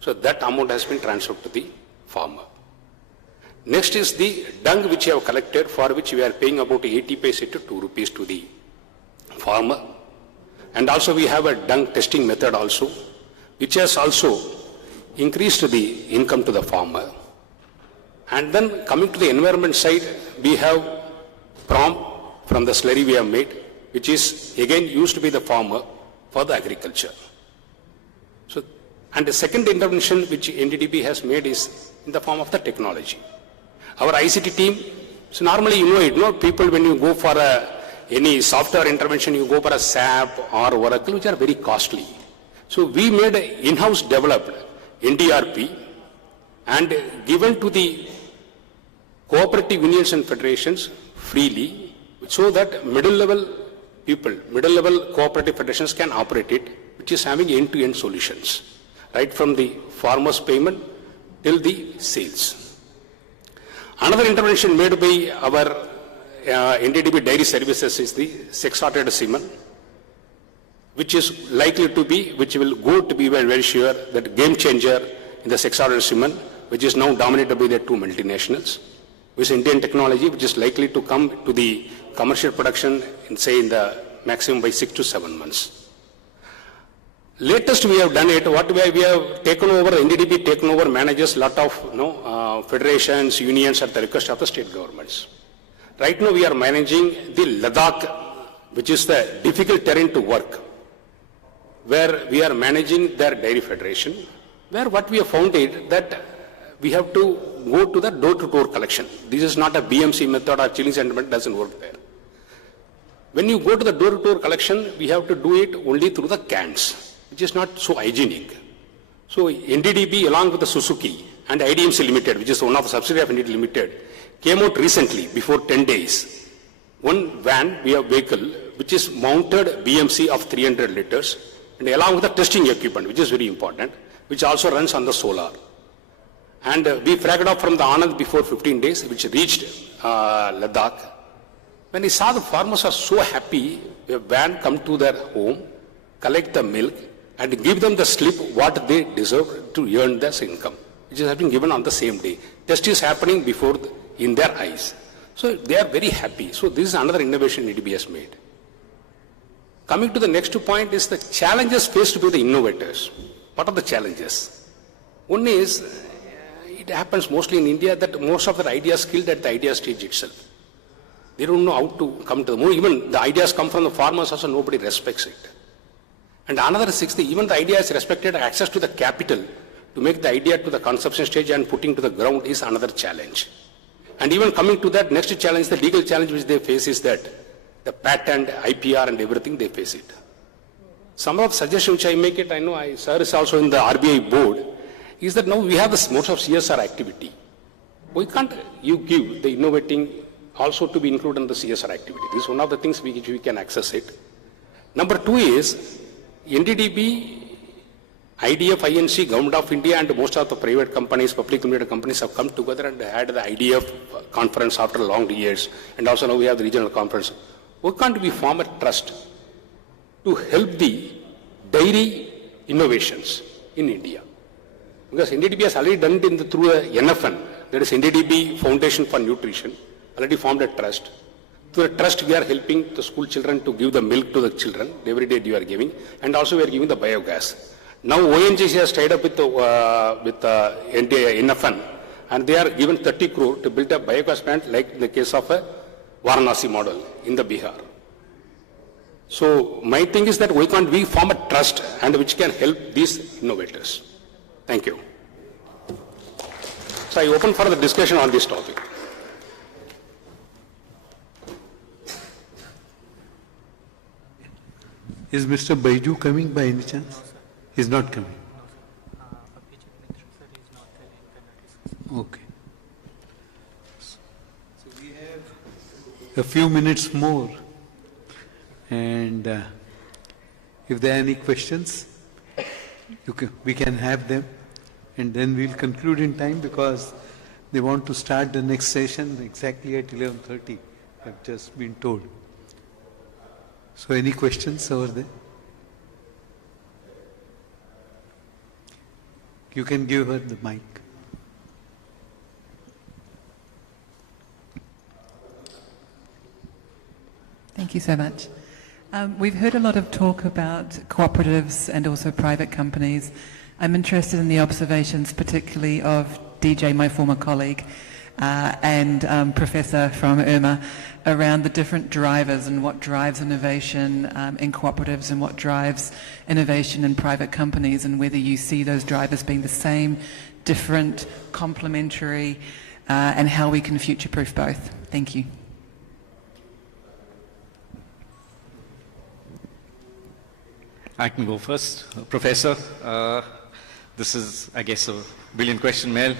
So that amount has been transferred to the farmer. Next is the dung which we have collected, for which we are paying about 80 paise to 2 rupees to the farmer. And also we have a dung testing method also, which has also increased the income to the farmer. And then coming to the environment side, we have prom from the slurry we have made, which is again used to be the farmer for the agriculture. So, and the second intervention which NDDB has made is in the form of the technology. Our ICT team, so normally you know people when you go for any software intervention, you go for a SAP or Oracle, which are very costly. So we made an in-house developed NDRP and given to the cooperative unions and federations freely, so that middle level people, middle level cooperative federations can operate it, which is having end-to-end solutions, right from the farmer's payment till the sales. Another intervention made by our NDDB Dairy Services is the sex-sorted semen, which is likely to be, which will go to be very sure that game changer in the sex-sorted semen, which is now dominated by the 2 multinationals, with Indian technology, which is likely to come to the commercial production in, say, in the maximum by 6 to 7 months. Latest we have done it, what we have taken over, NDDB taken over manages lot of federations, unions at the request of the state governments. Right now we are managing the Ladakh, which is the difficult terrain to work, where we are managing their dairy federation, where what we have found is that we have to go to the door-to-door collection. This is not a BMC method or chilling sentiment, doesn't work there. When you go to the door-to-door collection, we have to do it only through the cans, which is not so hygienic. So NDDB along with the Suzuki and IDMC Limited, which is one of the subsidiary of NDDB Limited, came out recently before 10 days. One van, we have vehicle, which is mounted BMC of 300 liters, and along with the testing equipment, which is very important, which also runs on the solar. And we fragged off from the Anand before 15 days, which reached Ladakh. When I saw the farmers are so happy, a van come to their home, collect the milk, and give them the slip what they deserve to earn this income, which has been given on the same day. Test is happening before in their eyes. So they are very happy. So this is another innovation NDDB has made. Coming to the next point is the challenges faced by the innovators. What are the challenges? One is, it happens mostly in India that most of the ideas killed at the idea stage itself. They don't know how to come to the moon. Even the ideas come from the farmers also, nobody respects it. And another 60, even the idea is respected, access to the capital to make the idea to the conception stage and putting to the ground is another challenge. And even coming to that next challenge, the legal challenge which they face is that the patent, IPR and everything, they face it. Some of the suggestions which I make it, I know sir is also in the RBI board. is that now we have this most of CSR activity. Why can't you give the innovating also to be included in the CSR activity? This is one of the things which we can access it. Number two is NDDB, IDF, INC, Government of India and most of the private companies, public limited companies have come together and had the IDF conference after long years, and also now we have the regional conference. Why can't we form a trust to help the dairy innovations in India? Because NDDB has already done it through a NFN, that is NDDB Foundation for Nutrition, already formed a trust. Through a trust we are helping the school children to give the milk to the children, every day you are giving, and also we are giving the biogas. Now ONGC has tied up with NFN, and they are given 30 crore to build a biogas plant like in the case of a Varanasi model in the Bihar. So my thing is that why can't we form a trust and which can help these innovators? Thank you. So I open for the discussion on this topic. Is Mr. Baiju coming by any chance? He's not coming. Okay. So we have a few minutes more, and if there are any questions, we can have them, and then we'll conclude in time because they want to start the next session exactly at 11:30. I've just been told. So any questions over there? You can give her the mic. Thank you so much. We've heard a lot of talk about cooperatives and also private companies. I'm interested in the observations particularly of DJ, my former colleague, and Professor from IRMA around the different drivers and what drives innovation in cooperatives and what drives innovation in private companies, and whether you see those drivers being the same, different, complementary, and how we can future-proof both. Thank you. I can go first. Professor, this is, I guess, a brilliant question, Mel.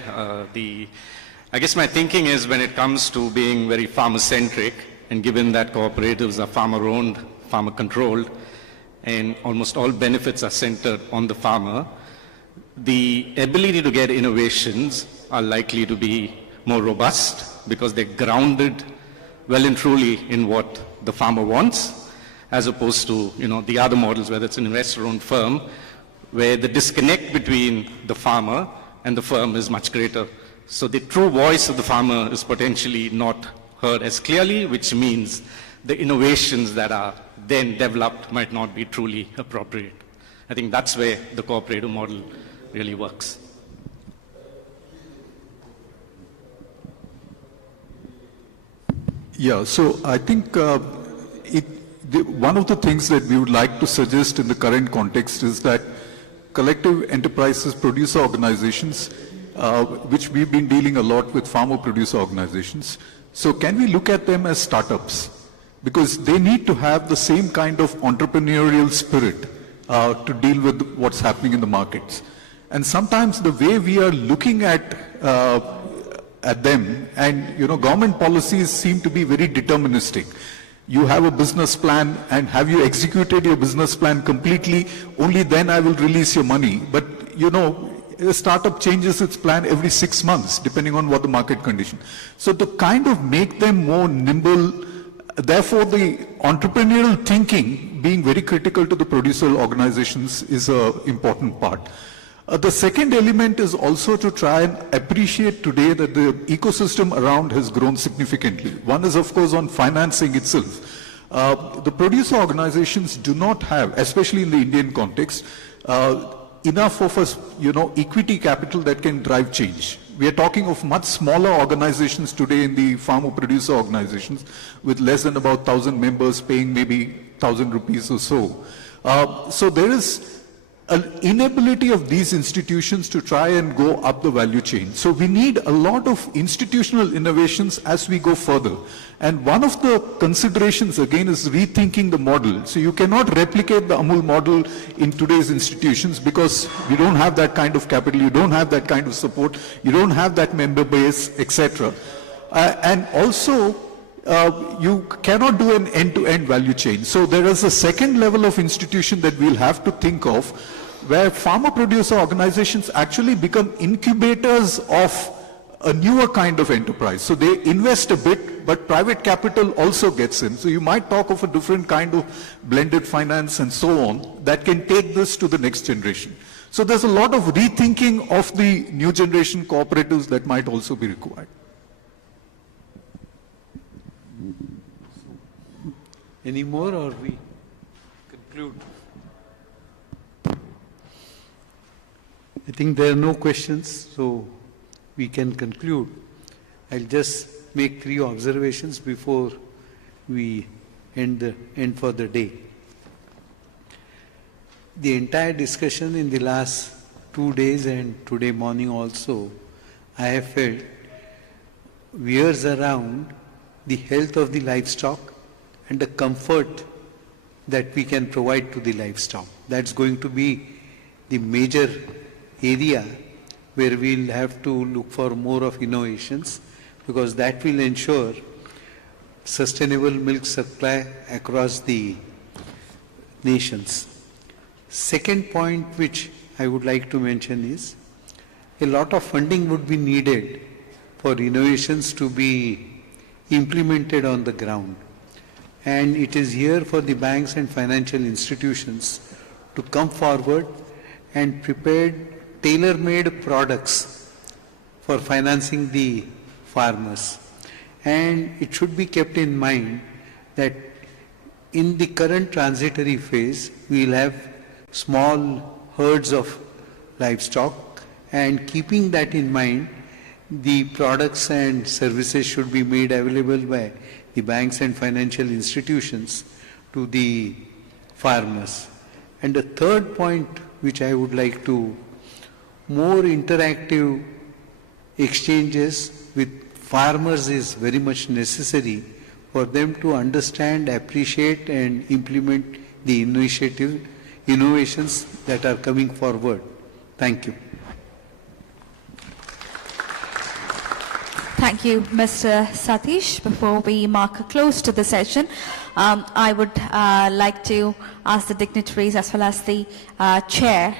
I guess my thinking is when it comes to being very farmer-centric, and given that cooperatives are farmer-owned, farmer-controlled, and almost all benefits are centered on the farmer, the ability to get innovations are likely to be more robust because they're grounded well and truly in what the farmer wants, as opposed to, the other models, whether it's an investor-owned firm, where the disconnect between the farmer and the firm is much greater. So the true voice of the farmer is potentially not heard as clearly, which means the innovations that are then developed might not be truly appropriate. I think that's where the cooperative model really works. Yeah, so I think one of the things that we would like to suggest in the current context is that collective enterprises, producer organizations, which we've been dealing a lot with farmer producer organizations. So can we look at them as startups? Because they need to have the same kind of entrepreneurial spirit to deal with what's happening in the markets. And sometimes the way we are looking at them, and government policies seem to be very deterministic. You have a business plan, and have you executed your business plan completely? Only then I will release your money. But a startup changes its plan every 6 months, depending on what the market condition. So to kind of make them more nimble, therefore the entrepreneurial thinking being very critical to the producer organizations is an important part. The second element is also to try and appreciate today that the ecosystem around has grown significantly. One is, of course, on financing itself. The producer organizations do not have, especially in the Indian context, enough of us, equity capital that can drive change. We are talking of much smaller organizations today in the farmer producer organizations with less than about 1,000 members paying maybe 1,000 rupees or so. So there is an inability of these institutions to try and go up the value chain. So we need a lot of institutional innovations as we go further. And one of the considerations again is rethinking the model. So you cannot replicate the Amul model in today's institutions because you don't have that kind of capital, you don't have that kind of support, you don't have that member base, etc. And also, you cannot do an end-to-end value chain. So there is a second level of institution that we'll have to think of, where farmer producer organizations actually become incubators of a newer kind of enterprise. So they invest a bit, but private capital also gets in. So you might talk of a different kind of blended finance and so on that can take this to the next generation. So there's a lot of rethinking of the new generation cooperatives that might also be required. Any more, or we conclude? I think there are no questions, so we can conclude. I'll just make 3 observations before we end for the day. The entire discussion in the last 2 days and today morning also, I have felt veers around the health of the livestock and the comfort that we can provide to the livestock. That's going to be the major area where we'll have to look for more of innovations, because that will ensure sustainable milk supply across the nations. Second point which I would like to mention is a lot of funding would be needed for innovations to be implemented on the ground. And it is here for the banks and financial institutions to come forward and prepare tailor-made products for financing the farmers. And it should be kept in mind that in the current transitory phase, we will have small herds of livestock, and keeping that in mind, the products and services should be made available by the banks and financial institutions to the farmers. And the third point which I would like to, more interactive exchanges with farmers is very much necessary for them to understand, appreciate and implement the innovations that are coming forward. Thank you. Thank you, Mr. Satish. Before we mark a close to the session, I would like to ask the dignitaries as well as the chair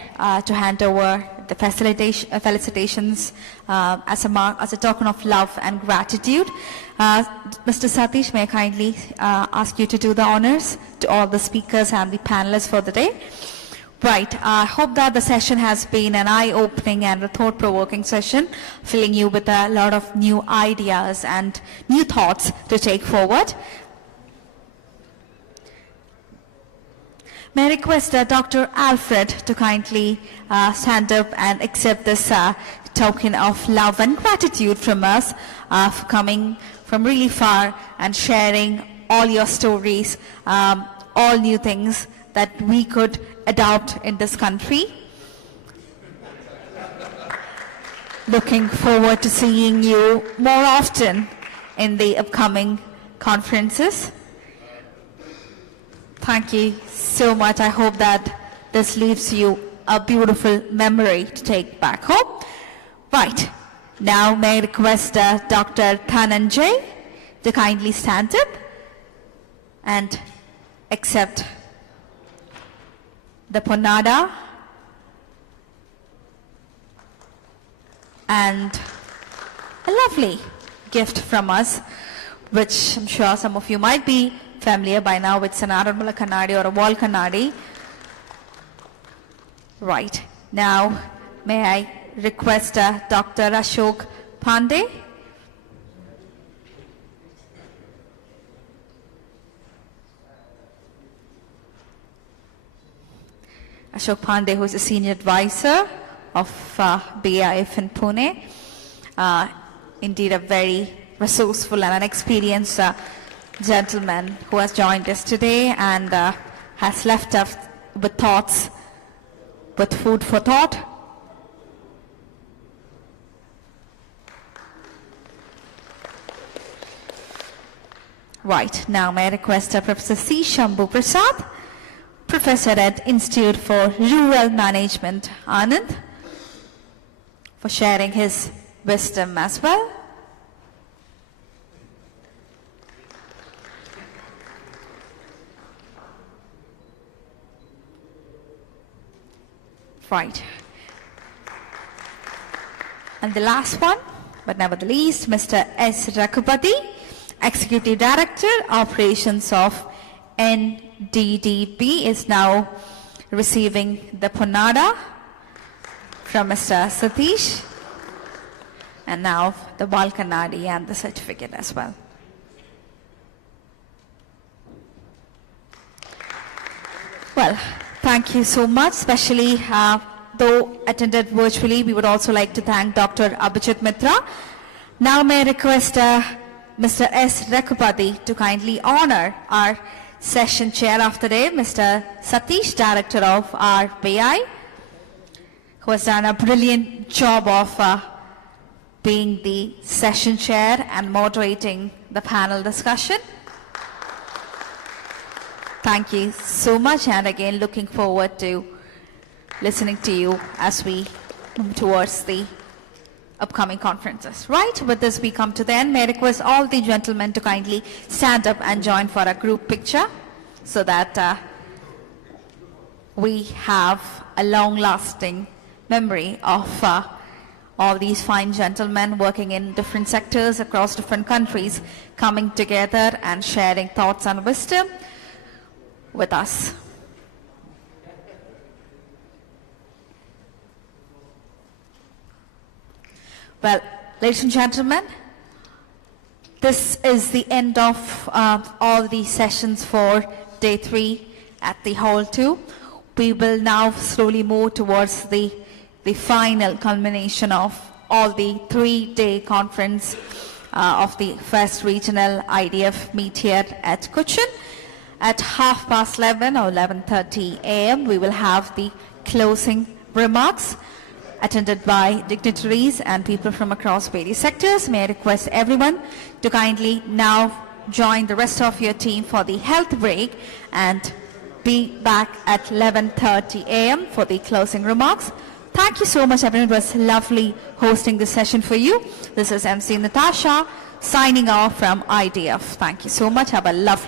to hand over the felicitations as a token of love and gratitude. Mr. Satish, may I kindly ask you to do the honors to all the speakers and the panelists for the day. Right. I hope that the session has been an eye-opening and a thought-provoking session, filling you with a lot of new ideas and new thoughts to take forward. May I request Dr. Alfred to kindly stand up and accept this token of love and gratitude from us for coming from really far and sharing all your stories, all new things that we could adopt in this country. Looking forward to seeing you more often in the upcoming conferences. Thank you so much. I hope that this leaves you a beautiful memory to take back home. Right. Now may I request Dr. Dhananjay to kindly stand up and accept the Ponada and a lovely gift from us, which I'm sure some of you might be familiar by now. It's an Aranmula Kannadi or a wall Kannadi. Right. Now, may I request Dr. Ashok Pandey. Ashok Pandey, who is a senior advisor of BIF in Pune. Indeed, a very resourceful and an experienced gentleman who has joined us today and has left us with thoughts with food for thought. Right, now may I request Professor C. Shambhu Prasad, Professor at Institute for Rural Management, Anand, for sharing his wisdom as well. Right. And the last one, but never the least, Mr. S. Raghupati, Executive Director, Operations of NDDP, is now receiving the Punada from Mr. Satish, and now the Balkanadi and the certificate as well. Well, thank you so much, especially though attended virtually, we would also like to thank Dr. Abhijit Mitra. Now may I request Mr. S. Raghupati to kindly honor our session chair of the day, Mr. Satish, Director of RBI, who has done a brilliant job of being the session chair and moderating the panel discussion. Thank you so much, and again looking forward to listening to you as we move towards the upcoming conferences. Right, with this we come to the end. May I request all the gentlemen to kindly stand up and join for a group picture so that we have a long-lasting memory of all these fine gentlemen working in different sectors across different countries, coming together and sharing thoughts and wisdom with us. Well, ladies and gentlemen, this is the end of all the sessions for day 3 at the Hall 2. We will now slowly move towards the final culmination of all the 3-day conference of the first regional IDF meet here at Cochin. At 11:30 or 11:30 a.m., we will have the closing remarks attended by dignitaries and people from across various sectors. May I request everyone to kindly now join the rest of your team for the health break and be back at 11:30 a.m. for the closing remarks. Thank you so much, everyone. It was lovely hosting this session for you. This is MC Natasha signing off from IDF. Thank you so much. Have a lovely